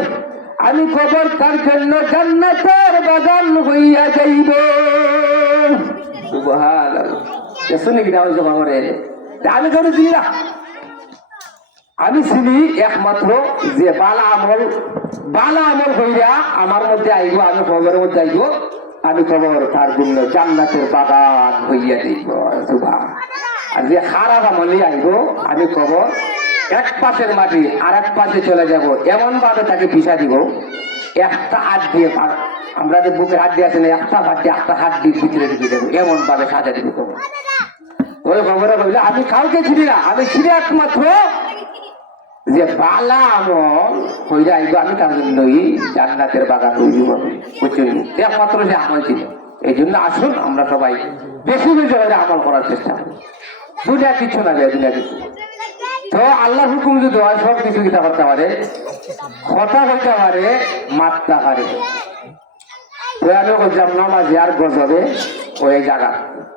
আমি খবর তার জন্য জান্নাতের বাগান হইয়া যাইব সুবহানাল্লাহ শুনে কিনা হয়েছে খবরে আমি কেন চিনি না আমি চিনি একমাত্র যে বালা আমল হইয়া আমার মধ্যে আইব আমি খবরের মধ্যে আইব আমি খবর তার জন্য জান্নাতের বাগান হইয়া যাইব আর যে খারাপ আমলে আইব আমি খবর এক পাশের মাটি আর এক পাশে চলে যাব এমন ভাবে তাকে ভিসা দিব একটা হাত দিয়ে আমরা যে বুকের হাত দিয়ে আছে না একটা হাত দিয়ে একটা হাত দিয়ে ভিতরে ঢুকে দেবো এমন ভাবে সাজা দিব খবর ওই খবরে বললে আমি কাউকে চিনি না আমি চিনি একমাত্র যে বালা আমল হইলে আইব আমি তার জন্যই জান্নাতের বাগান হইব বুঝছেন একমাত্র যে আমল ছিল এই জন্য আসুন আমরা সবাই বেশি বেশি করে আমল করার চেষ্টা করি দুনিয়া কিছু না যায় দুনিয়া কিছু তো আল্লাহ হুকুম যদি হয় সব কিছু কিতা করতে পারে কথা হইতে পারে মারতে পারে তো আমি বলছিলাম নমাজে আর গজবে ওই জায়গা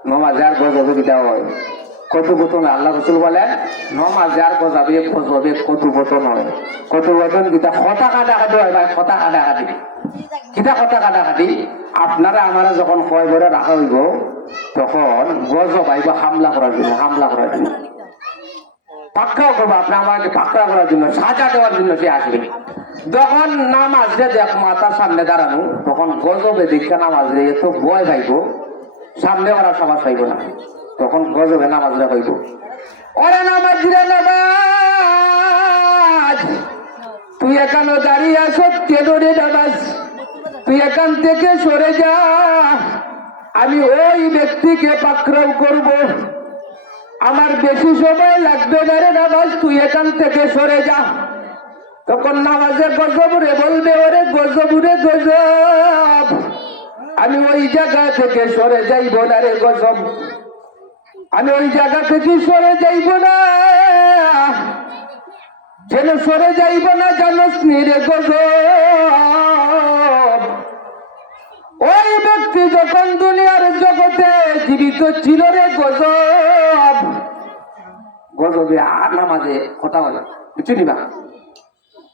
নমাজে আর গজবে কিতা হয় কত বতন আল্লাহ রসুল বলেন নমাজে আর গজাবে গজবে কত বতন হয় কত বতন কিতা কথা কাটাকাটি হয় ভাই কথা কাটাকাটি কিতা কথা কাটাকাটি আপনারা আমারা যখন কয় করে রাখা হইব তখন গজব আইব হামলা করার জন্য পাক্কাও করবো আপনার আমাকে পাক্কা করার জন্য সাজা দেওয়ার জন্য সে আসবে যখন নামাজ রে দেখ মাতার সামনে দাঁড়ানো তখন গজবে দীক্ষা নামাজ রে এত ভয় পাইব সামনে ওরা সমাজ পাইব না তখন গজবে নামাজ রে পাইব ওরা নামাজ রে নামাজ তুই এখানে দাঁড়িয়ে আস কেন রে নামাজ তুই এখান থেকে সরে যা আমি ওই ব্যক্তিকে পাকড়াও করব আমার বেশি সময় লাগবে না রে নামাজ তুই এখান থেকে সরে যা তখন নামাজের গজবুরে বলবে ওরে গজবুরে গজব আমি ওই জায়গা থেকে সরে যাইব না রে গজব আমি ওই জায়গা থেকে সরে যাইব না, যেন সরে যাইব না জানোস নিরে গজব। ওই ব্যক্তি যখন দুনিয়ার জগতে জীবিত ছিল রে গজব, গজবে আর নামাজে কথা বলে বুঝছি না,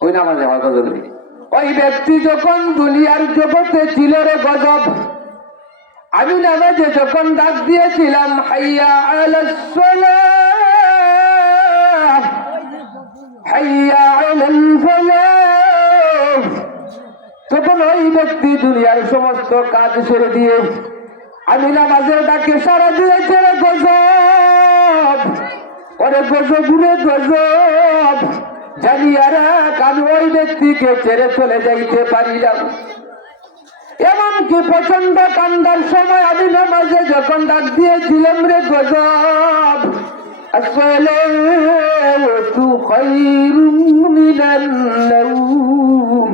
ওই নামাজে হয় গজবে। ওই ব্যক্তি যখন দুনিয়ার জগতে ছিল রে গজব, আমি নামাজে যখন ডাক দিয়েছিলাম হাইয়া আলাস সালাহ হাইয়া আলাল ফালাহ, তখন ওই ব্যক্তি দুনিয়ার সমস্ত কাজ ছেড়ে দিয়ে আমি নামাজের ডাকে সাড়া দিয়েছে রে গজব। ওরে গজব রে গজব, জানি আর আমি ওই ব্যক্তিকে ছেড়ে চলে যাইতে পারিলাম। এমনকি প্রচন্ড কান্দার সময় আমি নামাজে যখন ডাক দিয়েছিলাম রে গজব, আসসালাতু খায়রুম মিনান নাওম,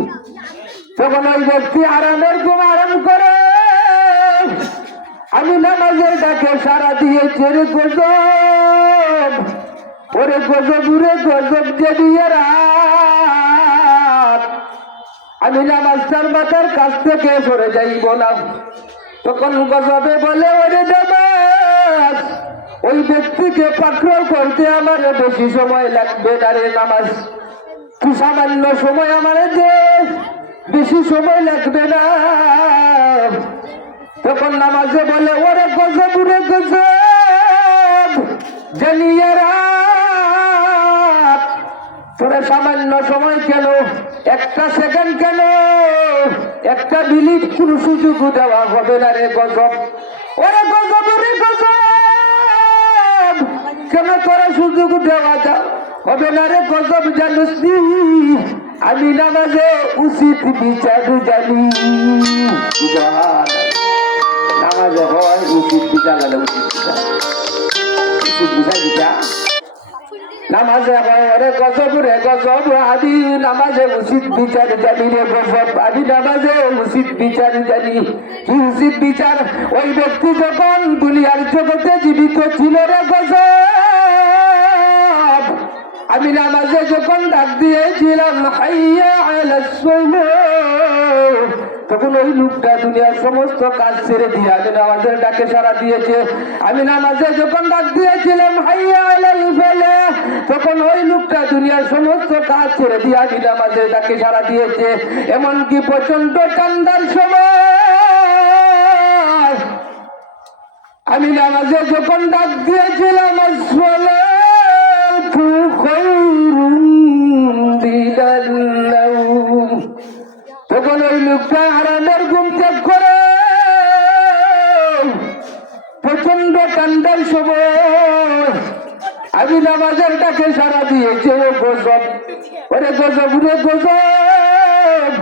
তখন ওই ব্যক্তি আরামের ঘুম আরাম করে আমি নামাজের ডাকে সাড়া দিয়েছে রে গজব। ওরে গজব রে গজব, যে রাত আমি নামাজটার মাথার কাছ থেকে সরে যাইব না, তখন গজবে বলে ওরে নামাজ, ওই ব্যক্তিকে পাকড়াও করতে আমার বেশি সময় লাগবে না রে নামাজ, তুই সামান্য সময় আমার দে, বেশি সময় লাগবে না। তখন নামাজে বলে ওরে গজব রে গজব, জানিয়ে রাত তোরা সামান্য সময় কেন, একটা সেকেন্ড কেন, একটা মিনিট কোন সুযোগ দেওয়া হবে না রে গজব। ওরে গজব রে গজব, কেন তোরা সুযোগ দেওয়া হবে না রে গজব, জানিস আমি নামাজে উচিত বিচার জানি। নামাজে হয় উচিত বিচার, উচিত বিচার, উচিত বিচার বিচার নামাজে হয় রে গজব রে গজব, আমি নামাজে উচিত বিচার জানি রে গজব, আমি নামাজে উচিত বিচার জানি। কি উচিত বিচার? ওই ব্যক্তি যখন দুনিয়ার জগতে জীবিত ছিল রে গজব, আমি নামাজে যখন ডাক দিয়েছিলাম হাইয়া আলাস সালাহ, তখন ওই লোকটা দুনিয়ার সমস্ত কাজ ছেড়ে দিয়ে আমি নামাজের ডাকে সাড়া দিয়েছে। আমি নামাজে যখন ডাক দিয়েছিলাম হাইয়া আলাল ফালাহ, তখন ওই লোকটা দুনিয়ার সমস্ত কাজ ছেড়ে দিয়ে আমি নামাজের ডাকে সাড়া দিয়েছে। এমনকি প্রচন্ড ঠান্ডার সময় আমি নামাজে যখন ডাক দিয়েছিলাম আসসালাতু খায়রুম মিনান নাওম, তখন ওই লোকটা আরামের ঘুম ত্যাগ করে প্রচন্ড ঠান্ডার সময় আমি নামাজের ডাকে সাড়া দিয়েছে ও গজব। ওরে গজব রে গজব,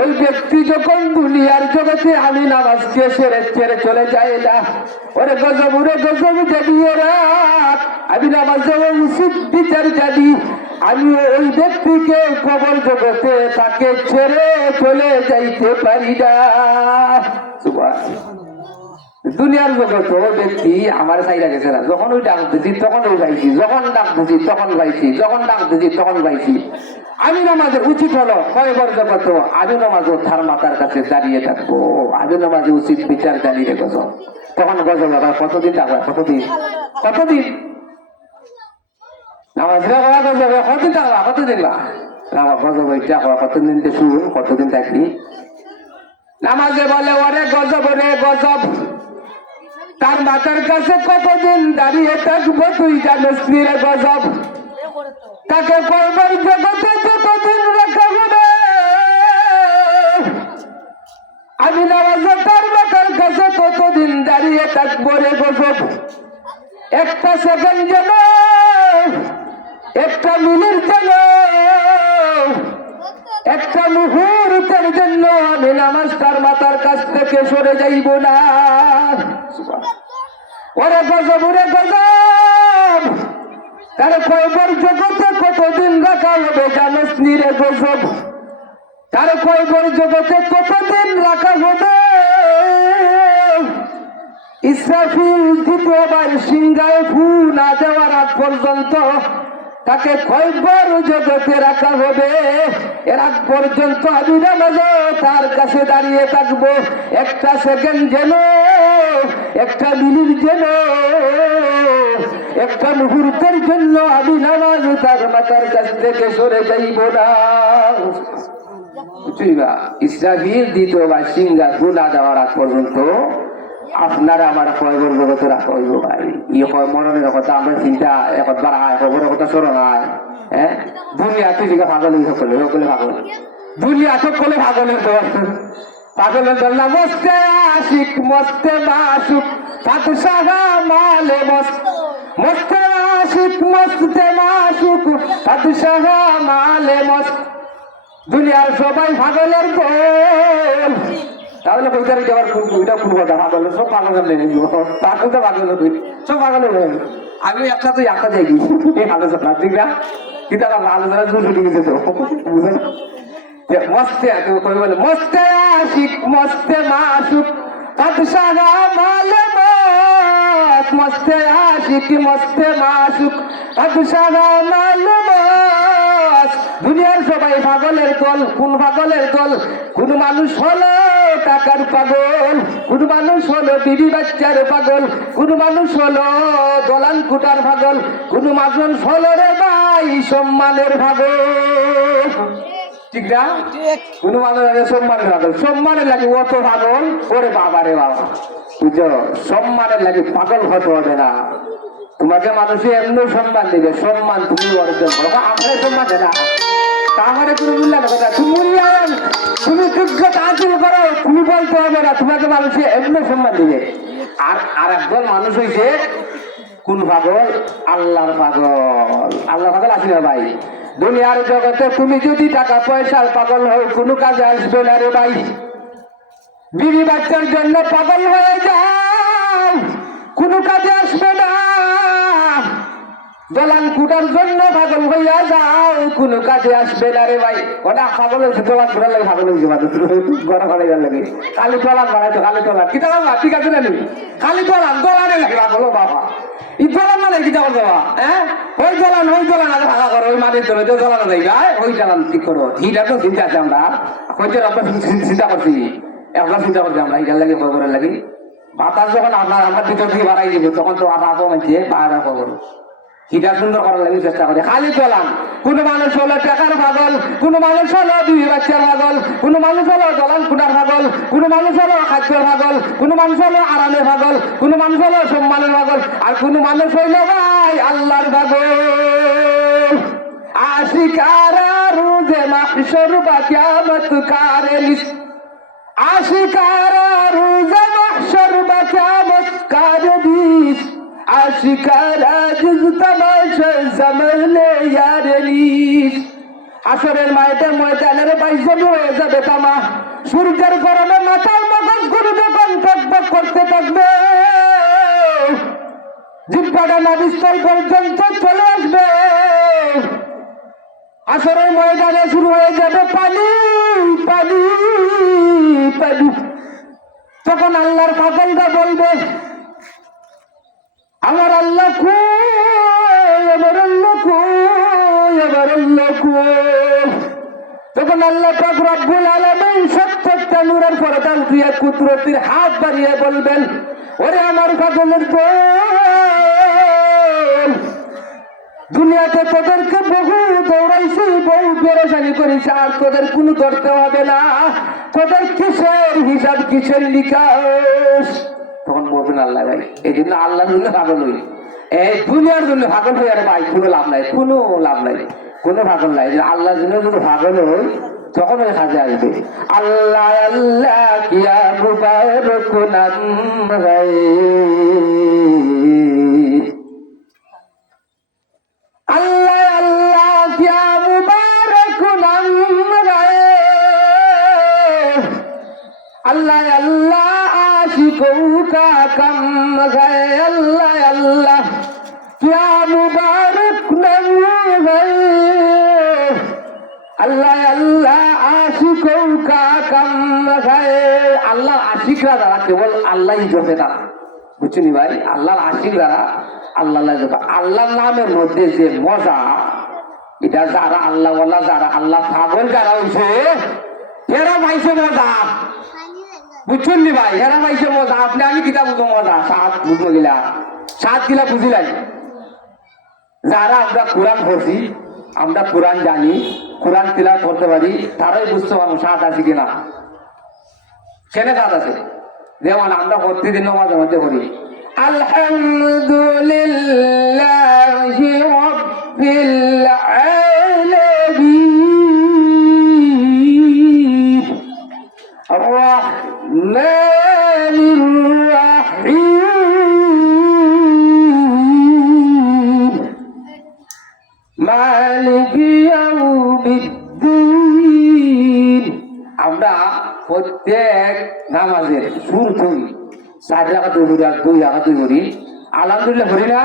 ওই ব্যক্তি যখন দুনিয়ার জগতে আমি নামাজকে ছেড়ে ছেড়ে চলে যায় না, ওরে গজব রে গজব, জানিয়ে রাত আমি নামাজে উচিত বিচার জানি। আমি ওই ব্যক্তিকে কবর জগতে তাকে ছেড়ে চলে যাইতে পারি না। দুনিয়ার জগত ব্যক্তি আমার সাইডা গেছে না, যখন ওই ডাক দিছি তখন ওই পাইছি, যখন ডাক দিছি তখন পাইছি, যখন ডাক দিছি তখন পাইছি। আমি নামাজের উচিত হলো কয়বার জগত আমি নামাজ তার মাথার কাছে দাঁড়িয়ে থাকবো, আমি নামাজে উচিত বিচার জানিয়ে গজব। তখন গজব আবার কতদিন থাকবে, কতদিন কতদিন নামাজরা করা গজব কতদিন থাকবা, কতদিন বা আমার গজব এটা কতদিন শুরু, কতদিন থাকবি। নামাজে বলে ওরে গজব রে গজব, তার মাথার কাছে কতদিন দাঁড়িয়ে থাকবো তুই জানিস রে গজব। তাকে কয়বার জগতে কতদিন রাখা হবে, আমি নামাজে তার মাথার কাছে কতদিন দাঁড়িয়ে থাকবো রে গজব। একটা সেকেন্ড যেন, একটা মিনিট যেন, একটা মুহূর্তের জন্য আমি নামাজ তার মাথার কাছ থেকে সরে যাইব না। ওরে গজব ওরে গজব, তার কয়বার জগতে কতদিন রাখা হবে জানিস নি রে গজব। তার কয়বার জগতে কতদিন রাখা হবে ইসরাফিল দ্বিতীয়বার সিংহায় ফু না দেওয়ার আগ পর্যন্ত তাকে কয়েকবার জগতে রাখা হবে। এর আগ পর্যন্ত আমি নামাজে তার কাছে দাঁড়িয়ে থাকবো। একটা সেকেন্ড যেন, একটা মিনিট যেন, একটা মুহূর্তের জন্য আমি নামাজ তার মাথার কাছ থেকে সরে যাইব না। ইসরাফিল দ্বিতীয়বার সিংহা ফু না দেওয়ার আগ পর্যন্ত আপনারা আমার কয়বার জগতে রাখা হইব ভাই। হয় মরণের কথা আমরা চিন্তা একবার আয় খবরের কথা স্মরণ আয়। হ্যাঁ, দুনিয়া তুই পাগল সকলে সকলে পাগল, দুনিয়া সকলে পাগলের দল, পাগলের দল না। মস্তে আশিক মস্তে মাসুক ফাতসাহা মালে মস্ত, মস্তে আশিক মস্তে মাসুক ফাতসাহা মালে মস্ত। দুনিয়ার সবাই পাগলের দল। তাহলে কবিতার যাবার এটা কোন কথা? পাগল সব পাগল পাগল তো পাগল তুই সব পাগল হয়ে গেল। আমি একটা তুই একটা যাই এই আলোচনা ঠিক না, কিন্তু আলোচনা জুড়ে গেছে তো বুঝে না। মস্তে কবি বলে মস্তে আশিক মস্তে মাসুক ফাতসাহা মালে মস্ত, মস্তে আশিক মস্তে মাসুক ফাতসাহা মালে মস্ত। দুনিয়ার সবাই পাগলের দল। কোন পাগলের দল? কোন মানুষ হলো টাকার পাগল, কোন মানুষ হলো বিবি বাচ্চার পাগল, কোন মানুষ হলো দলান কুটার পাগল, কোন মানুষ হলো রে ভাই সম্মানের পাগল। ঠিক না? কোন মানুষ সম্মানের পাগল, সম্মানের লাগে অত পাগল ওরে বাবা রে বাবা। বুঝছো, সম্মানের লাগে পাগল হতে হবে না। তোমাকে মানুষে এমনি সম্মান দিবে, সম্মান তুমি অর্জন করো। আমরা সম্মান দেয় না, আমার কোনো মূল্যায়ন কথা। তুমি মূল্যায়ন, তুমি যোগ্যতা হাসিল করো, তুমি বলতে হবে না। তোমাকে মানুষে এমনি সম্মান দিবে। আর একদল মানুষ হয়েছে কোন পাগল? আল্লাহর পাগল। আল্লাহর পাগল আসি না ভাই। দুনিয়ার জগতে তুমি যদি টাকা পয়সার পাগল হও কোনো কাজে আসবে না রে ভাই। বিবি বাচ্চার জন্য পাগল হয়ে যাও, কোনো কাজে আসবে না। দলান কুটার জন্য পাগল হইয়া যাও, কোনো কাজে আসবে না রে ভাই। ওটা পাগল হয়েছে, দলান কুটার লাগে পাগল হয়েছে, গড়া গড়াই লাগে। খালি দলান বানাইতো, খালি দলান কি দলান ঠিক আছে না? খালি দলান দলানে লাগে পাগল বাবা। ই দলান মানে কি যাবো বাবা? হ্যাঁ, ওই দলান আগে ভাগা করো, ওই মাটির তোলে দলান যাই ওই দলান ঠিক করো। হিটা তো চিন্তা আছে আমরা, হয়তো আমরা চিন্তা করছি, আমরা চিন্তা করছি আমরা হিটার লাগে খবরের লাগে। বাতাস যখন আমার ভিতর দিয়ে বাড়াই দিব তখন তো আরো মানছে বাড়া খবর। হিটা সুন্দর করার লাগে চেষ্টা করে। খালি দলান। কোন মানুষ হলো টাকার পাগল, কোন মানুষ হলো বিবি বাচ্চার পাগল, কোন মানুষ হলো দলান কুটার পাগল, কোন মানুষ হলো খাদ্যের পাগল, কোন মানুষ হলো আরামের পাগল, কোন মানুষ হলো সম্মানের পাগল, আর কোন মানুষ হইল ভাই আল্লাহর পাগল। আশিকারা রোজে মাহশর বা কিয়ামত কারে লিস্ট, আশিকারা রোজে মাহশর বা কিয়ামত কারে দিস, আশিকারা জিজ তামাশা জামানে ইয়ারেলিস। আসরের মায়েতে ময়দানের বাইজন হয়ে যাবে তামা। সূর্যের গরমে মাথার মগজ গুলো যখন টকবক করতে থাকবে, জিহ্বাটা নাভিস্থল পর্যন্ত চলে আসবে। আসরের ময়দানে শুরু হয়ে যাবে পানি পানি পানি। তখন আল্লাহর পাগলটা বলবে আমার আল্লাহ কই, আমার আল্লাহ কই, আমার আল্লাহ কই। তখন আল্লাহ পাক রব্বুল আলামিন ৭০টা নূরের পর্দা উঠিয়ে কুদরতের হাত বাড়িয়ে বলবেন ওরে আমার পাগলের দল, দুনিয়াতে তোদেরকে বহু দৌড়াইছি, বহু পেরেশানি করেছি, আর তোদের কোনো ধরতে হবে না। তোদের কিসের হিসাব, কিসের নিকাশ? তখন বলবেন আল্লাহ ভাই এই জন্য আল্লাহর জন্য পাগল হই, এই দুনিয়ার জন্য পাগল হই আর ভাই কোনো লাভ নাই, কোনো লাভ নাই, কোনো পাগল নাই। আল্লাহর জন্য যদি পাগল হই তখন ওই কাজে আসবে। আল্লাহ আল্লাহ কিয়া মুবারক নাম গায়ে, আল্লাহ আল্লাহ কিয়া মুবারক নাম গায়ে, আল্লাহ আল্লাহ আশিকোं का कम है, अल्लाह अल्लाह क्या मुबारक नाम है, अल्लाह अल्लाह आशिकों का कम है। আল্লাহ আশিকরা যারা কেবল আল্লাহই জপে তারা, বুঝছেন ভাই? আল্লাহর আশিক যারা, আল্লাহর নামের মধ্যে যে মজা, এটা যারা আল্লাহ যারা আল্লাহ পাগল যারা হয়েছে এরা পাইছে মজা। বুঝছেন নি ভাই? এরা পাইছে মজা। আপনি আমি কিতা বুঝবো মজা? সাত বুঝবো গিলা, সাত গিলা বুঝিলাই। যারা আমরা কোরআন পড়ছি, আমরা কোরআন জানি, কোরআন তিলাওয়াত করতে পারি, তারাই বুঝতে পারবো সাত আছে কিনা। সেনে সাত আছে। যেমন আমরা প্রতিদিন মাঝে মধ্যে করি আলহামদুলিল্লাহি রাব্বিল আলামিন আর-রাহমানির রাহিম মালিকি ইয়াউমিদ্দিন। আমরা প্রত্যেক নামাজের সুর ধরি, 4 রাকাত ধরি আর 2 রাকাত ধরি। আলহামদুলিল্লাহ করি না?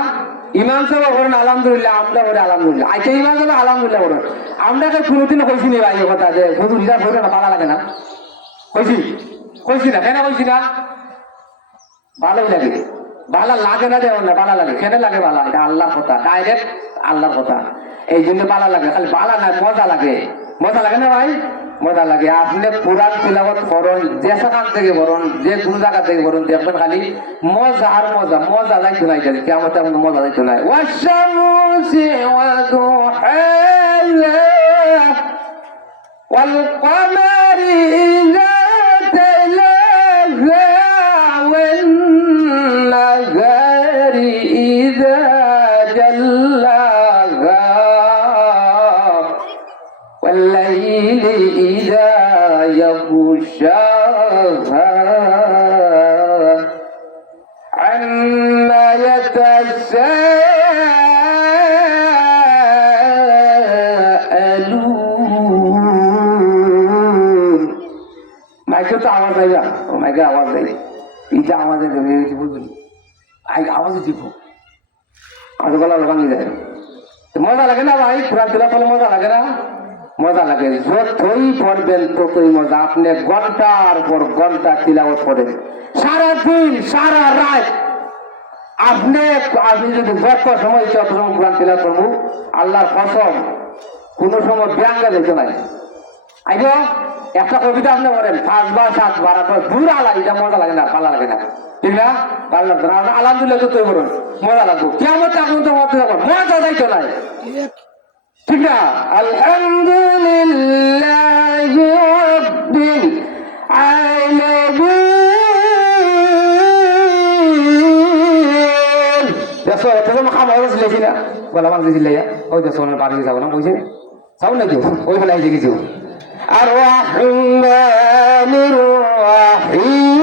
ইমাম সাহেব করেন আলহামদুলিল্লাহ, আমরা করি আলহামদুলিল্লাহ। আচ্ছা ইমাম সাহেব আলহামদুলিল্লাহ করেন, আমরা তো কোনোদিন কইছি নি ভাই কথা যে হুজুর ইটা কইরা না ভালো লাগে না? কইছি না? কেন কইছি না? ভালোই লাগে। ভালো লাগে না দেও না, ভালো লাগে। কেন লাগে ভালো? এটা আল্লাহর কথা, ডাইরেক্ট আল্লাহর কথা, এই জন্য ভালো লাগে। খালি ভালো না, মজা লাগে। মজা লাগে না ভাই? মজা লাগে। আপনি কোরআন তিলাওয়াত করুন, যে সেখান থেকে বলুন, যে কোনো জায়গা থেকে বলুন, দেখবেন খালি মজা আর মজা। মজা যাইতো নাই, কেমন তেমন মজা যাইতো নাই। ওয়াশ-শামসি ওয়া-দুহাহা ওয়াল-কমারি ইযা তালাহা ওয়ান-নাহারি ইযা জাল্লাহা والليل إذا يغشاها عما يتساءلون। মাইকে তো আওয়াজ হয় না, ও মাইকে আওয়াজ দেয়, এটা আমাদের বুঝবেন, আওয়াজে দিব আর গলা লাগানি যায়। মজা লাগে না ভাই? কোরআন তিলাওয়াত করলে মজা লাগে না? মজা লাগে। যতই পড়বেন ততই মজা। আপনি ঘন্টার পর ঘন্টা তিলাওয়াত করেন, সারাদিন সারা রাত আপনি যদি যত সময় তত সময় কোরআন তিলাওয়াত করবো, আল্লাহর কসম কোনো সময় ব্যাঙ্গা যেতে নাই। আইব একটা কবিতা আপনি বলেন 5 বার 7 বার, দূর আলা, এটা মজা লাগে না, ভালো লাগে না, ঠিক না? ভালো লাগতো না। আলহামদুলিল্লাহ যতই বলুন মজা লাগবো। কেমন এখন তো মজা যাইতো নাই, ঠিক না? আলহামদুলিল্লাহি রাব্বিল আলামিন। দেখো এত সময় খাবার লেছি না, বলা আমার দিয়েছিল ওই দেখো বাড়ি যাবো না, বুঝছে যাও নাকি ওইখানে আইসে কিছু। আর রাহমানির রাহিম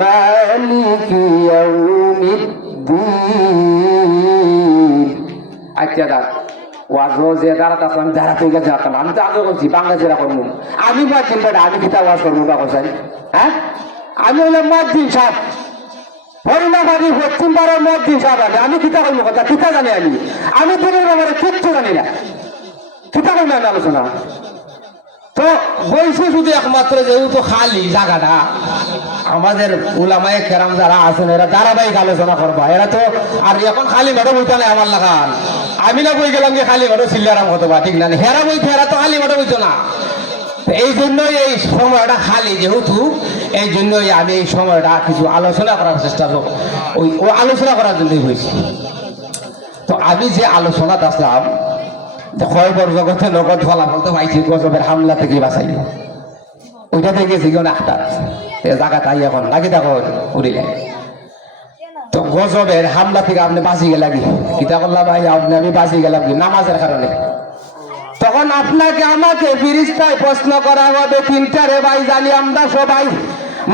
মালিকি ইয়াউমিদ্দিন। আচ্ছা দাঁড় ওয়াজও যে দাঁড়াতে আসলাম, আমি দাঁড়াতে গেছে আসলাম, আমি তো আগে বলছি বাংলা জেরা করবো, আমি মাদ্দিন বেটা, আমি কিতা ওয়াজ করবো বা কোথায়? হ্যাঁ, আমি হলাম মাদ্দিন সাহেব, হরিণাবাড়ি পশ্চিম পাড়ার মদ্দিন সাহেব। আমি কিতা করবো কথা, কিতা জানি আমি দিনের ব্যাপারে কিচ্ছু জানি না, কিতা করবো আমি আলোচনা তো বলছি শুধু একমাত্র যেহেতু খালি জায়গাটা, আমাদের উলামায়ে কেরাম যারা আছেন এরা ধারাবাহিক আলোচনা করবা। এরা তো আর এখন খালি মাঠে বইতে নাই আমার লাগান, আমি না বই গেলাম যে খালি মাঠে চিল্লারাম হতো বা, ঠিক না? হেরা বইতে, হেরা তো খালি মাঠে বইতো না। এই জন্যই এই সময়টা খালি যেহেতু, এই জন্যই আমি এই সময়টা কিছু আলোচনা করার চেষ্টা করব, ওই আলোচনা করার জন্যই হয়েছি। তো আমি যে আলোচনাতে আসলাম, খয়বর জগতে নগদ ফলাফল তো পাইছি, গজবের হামলা থেকে বাঁচাই, ওইটা থেকে গেছি কেউ একটা জায়গা তাই এখন লাগি দেখো উড়িলে। তো গজবের হামলা থেকে আপনি বাঁচি গেলাম কি, কিতা করলাম ভাই আপনি, আমি বাঁচি গেলাম কি নামাজের কারণে। তখন আপনাকে আমাকে ফিরিস্তায় প্রশ্ন করা হবে তিনটারে ভাই, জানি আমরা সবাই।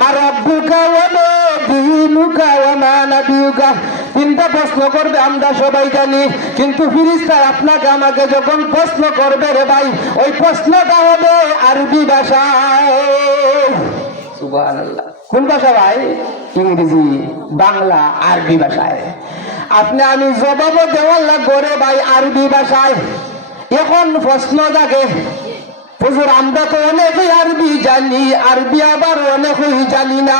মা রাব্বুকা ওয়া মা দীনুকা ওয়া মা নাবিয়ুকা, তিনটা প্রশ্ন করবে আমরা সবাই জানি। কিন্তু ফিরিস্তায় আপনাকে আমাকে যখন প্রশ্ন করবে রে ভাই, ওই প্রশ্নটা হবে আরবি ভাষায়। সুবহানাল্লাহ। কোন ভাষা ভাই? ইংরেজি, বাংলা, আরবি ভাষায়। আপনি আমি জবাব দেওয়ার লাগবে রে ভাই আরবি ভাষায়। এখন প্রশ্ন থাকে, হুজুর আমরা তো অনেকেই আরবি জানি, আরবি আবার অনেকেই জানি না,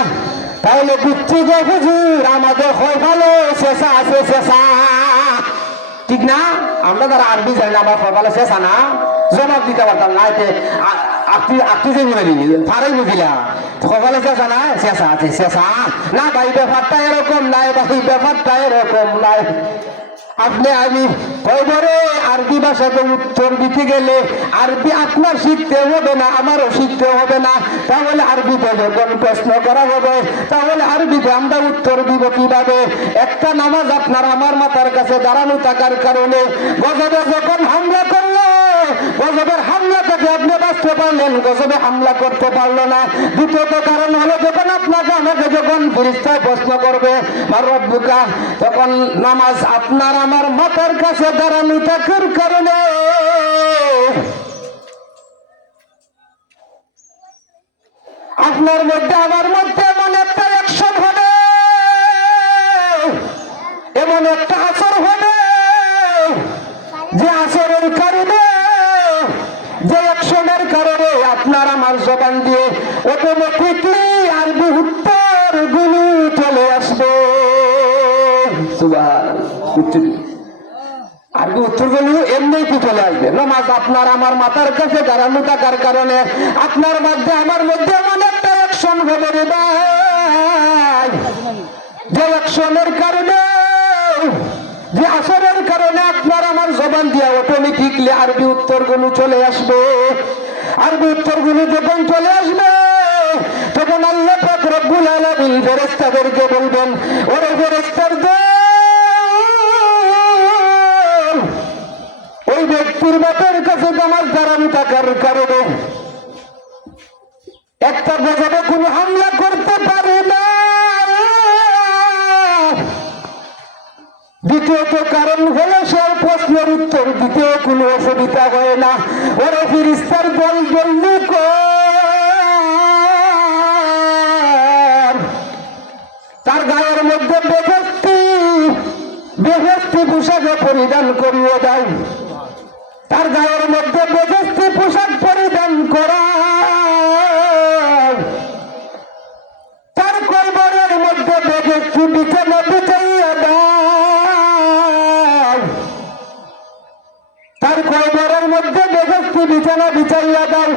তাহলে বুঝছি গো হুজুর আমাদের হয় ভালো শেষা আছে শেষা, ঠিক না? আমরা তারা আরবি জানি না, আমার হয় ভালো শেষা না, জবাব দিতে পারতাম না। আপনি যে বলে দিবি ফারাই বুঝিলা সকালে শেষা না, শেষা আছে শেষা না ভাই, ব্যাপারটা এরকম নাই ভাই, ব্যাপারটা এরকম নাই। আপনি আমি কয়বারে আরবি ভাষাতে উত্তর দিতে গেলে আরবি আপনার শিখতে হবে না, আমারও শিখতে হবে না। তাহলে আরবিতে যখন প্রশ্ন করা হবে তাহলে আরবিতে আমরা উত্তর দিব কিভাবে? একটা নামাজ আপনার আমার মাথার কাছে দাঁড়ানো থাকার কারণে গজবে যখন হামলা করলো, গজবের হামলা থেকে আপনি বাঁচতে পারলেন, গজবে হামলা করতে পারলো না। দ্বিতীয়ত কারণ হলো যখন আপনাকে আমাকে যখন ফেরেশতায় প্রশ্ন করবে আর রব্বুকা, তখন নামাজ আপনার আমার মাথার কাছে দাঁড়ানো থাকার কারণে আপনার মধ্যে আমার মধ্যে এমন একটা অ্যাকশন হবে, এমন একটা আসর হবে, যে আসরের কারণে, যে অ্যাকশনের কারণে আপনার আমার জবান দিয়ে অটোমেটিকলি আরবি উত্তর গুলি চলে আসবে। সুবহানাল্লাহ, আরবি উত্তরগুলো এমনিই চলে আসবে। নামাজ আপনার আমার মাথার কাছে দাঁড়ানো থাকার কারণে আপনার মধ্যে আমার মধ্যে এমন একটা অ্যাকশন হবে রে ভাই, যে অ্যাকশনের কারণে, যে আসরের কারণে আপনার আমার জবান দিয়া অটোমেটিকলি আরবি উত্তরগুলো চলে আসবে। আরবি উত্তরগুলো যখন চলে আসবে তখন আল্লাহ পাক রব্বুল আলামিন ফেরেশতাদেরকে বলবেন, ওরে ফেরেশতাদের ওই ব্যক্তির বাপের কাছে নামাজ দাঁড়ানো থাকার কারণে একটা গজবে কোনো হামলা করতে পারে না। দ্বিতীয়ত কারণ হলো সে প্রশ্নের উত্তর দিতেও কোনো অসুবিধা হয় না। ওরা ফেরেশতার দল বললে তার গায়ের মধ্যে বেহেশতি পোশাকে পরিধান করিয়ে দেয়, তার গায়ের মধ্যে বেহেশতি পোশাক পরিধান করা, তার কবরের মধ্যে বেহেশতি বিছানা বিছাইয়া দেয়, তার কবরের মধ্যে বেহেশতি বিছানা বিছাইয়া দেয়।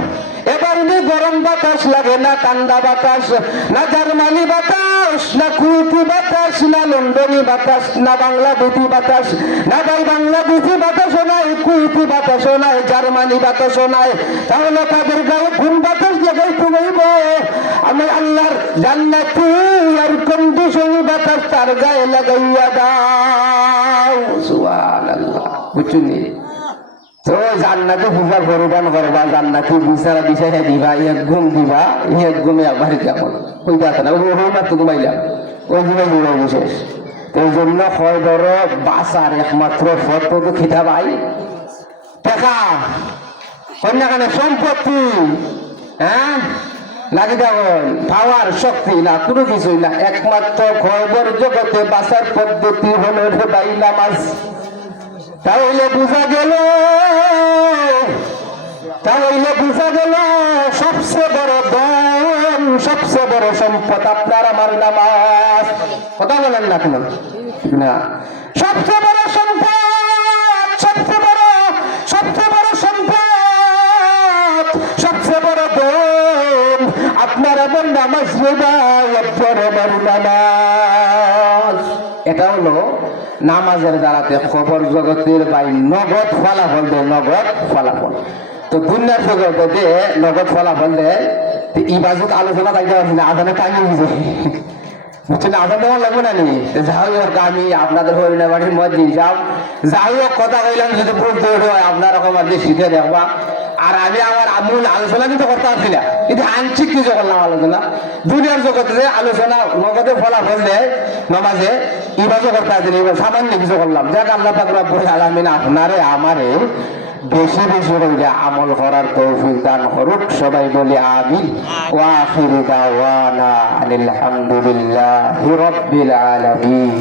এবার নি গরম বাতাস লাগে না, ঠান্ডা বাতাস না, জার্মানি বাতাস না, কুয়েতি বাতাস না, লন্ডনী বাতাস না, বাংলাদেশি বাতাস না, ভাই বাংলাদেশি বাতাসও নাই, কুয়েতি বাতাসও নাই, জার্মানি বাতাসও নাই। তাহলে তাদের গায়ে কোন বাতাস লাগাইতে হইব? আমি আল্লাহর জান্নাতি এয়ার কন্ডিশন বাতাস তার গায়ে লাগাইয়া দাও। সুবহানাল্লাহ, বুঝুনি তো জান্নাতে পূজা পরিধান করবা, জান্নাতি বিচারা বিচারা দিবা, এক ঘুম দিবা, এক ঘুমে আবার কেমন ওই কথা না, ওই মাত্র ঘুমাইলাম, ওই ঘুমাই ঘুমাই বিশেষ। এই জন্য হয় ধর বাসার একমাত্র ফটো তো খিতা ভাই টাকা কন্যাখানে সম্পত্তি, হ্যাঁ লাগে তখন পাওয়ার শক্তি না, কোনো কিছুই না। একমাত্র খবর জগতে বাসার পদ্ধতি হলো রে ভাই নামাজ। তাহলে বুঝা গেল, তাহলে বুঝা গেল সবচেয়ে বড় ধন, সবচেয়ে বড় সম্পদ আপনার আমার নামাজ। কথা বলেন না কেন? না, সবচেয়ে বড় সম্পদ, সবচেয়ে বড় সম্পদ, সবচেয়ে বড় ধন আপনার আমার নামাজ। নামাজ এটা হলো নামাজের দ্বারাতে খবর জগতের বাই নগদ ফলাফল দেয়, নগদ ফলাফল। তো দুনিয়ার জগতে যে নগদ ফলাফল দেয়, এই বাজুত আলোচনা তাই পারছি না, আদানে টাইম বুঝে বুঝছেন, আদান দেওয়ার লাগবে না নি। যাই হোক আমি আপনাদের হরিণা বাড়ির মধ্যে যাও, যাই হোক কথা কইলাম যদি বলতে হয় আপনার রকম আর শিখে দেখবা। আর আমি আমার মূল আলোচনা কিন্তু করতে পারছি না, কিন্তু আংশিক কিছু করলাম আলোচনা। দুনিয়ার জগতে যে আলোচনা নগদে ফলাফল দেয় নামাজে, ইবাজও করতে পারছি না, এবার সামান্য কিছু করলাম। যাক আল্লাহ পাক রব্বুল আলামিন আপনারে আমারে বেশি বেশি করে আমল করার তৌফিক দান করুক। সবাই বলি আমিন। ওয়া আখিরু দাওয়ানা আলহামদুলিল্লাহি রাব্বিল আলামিন।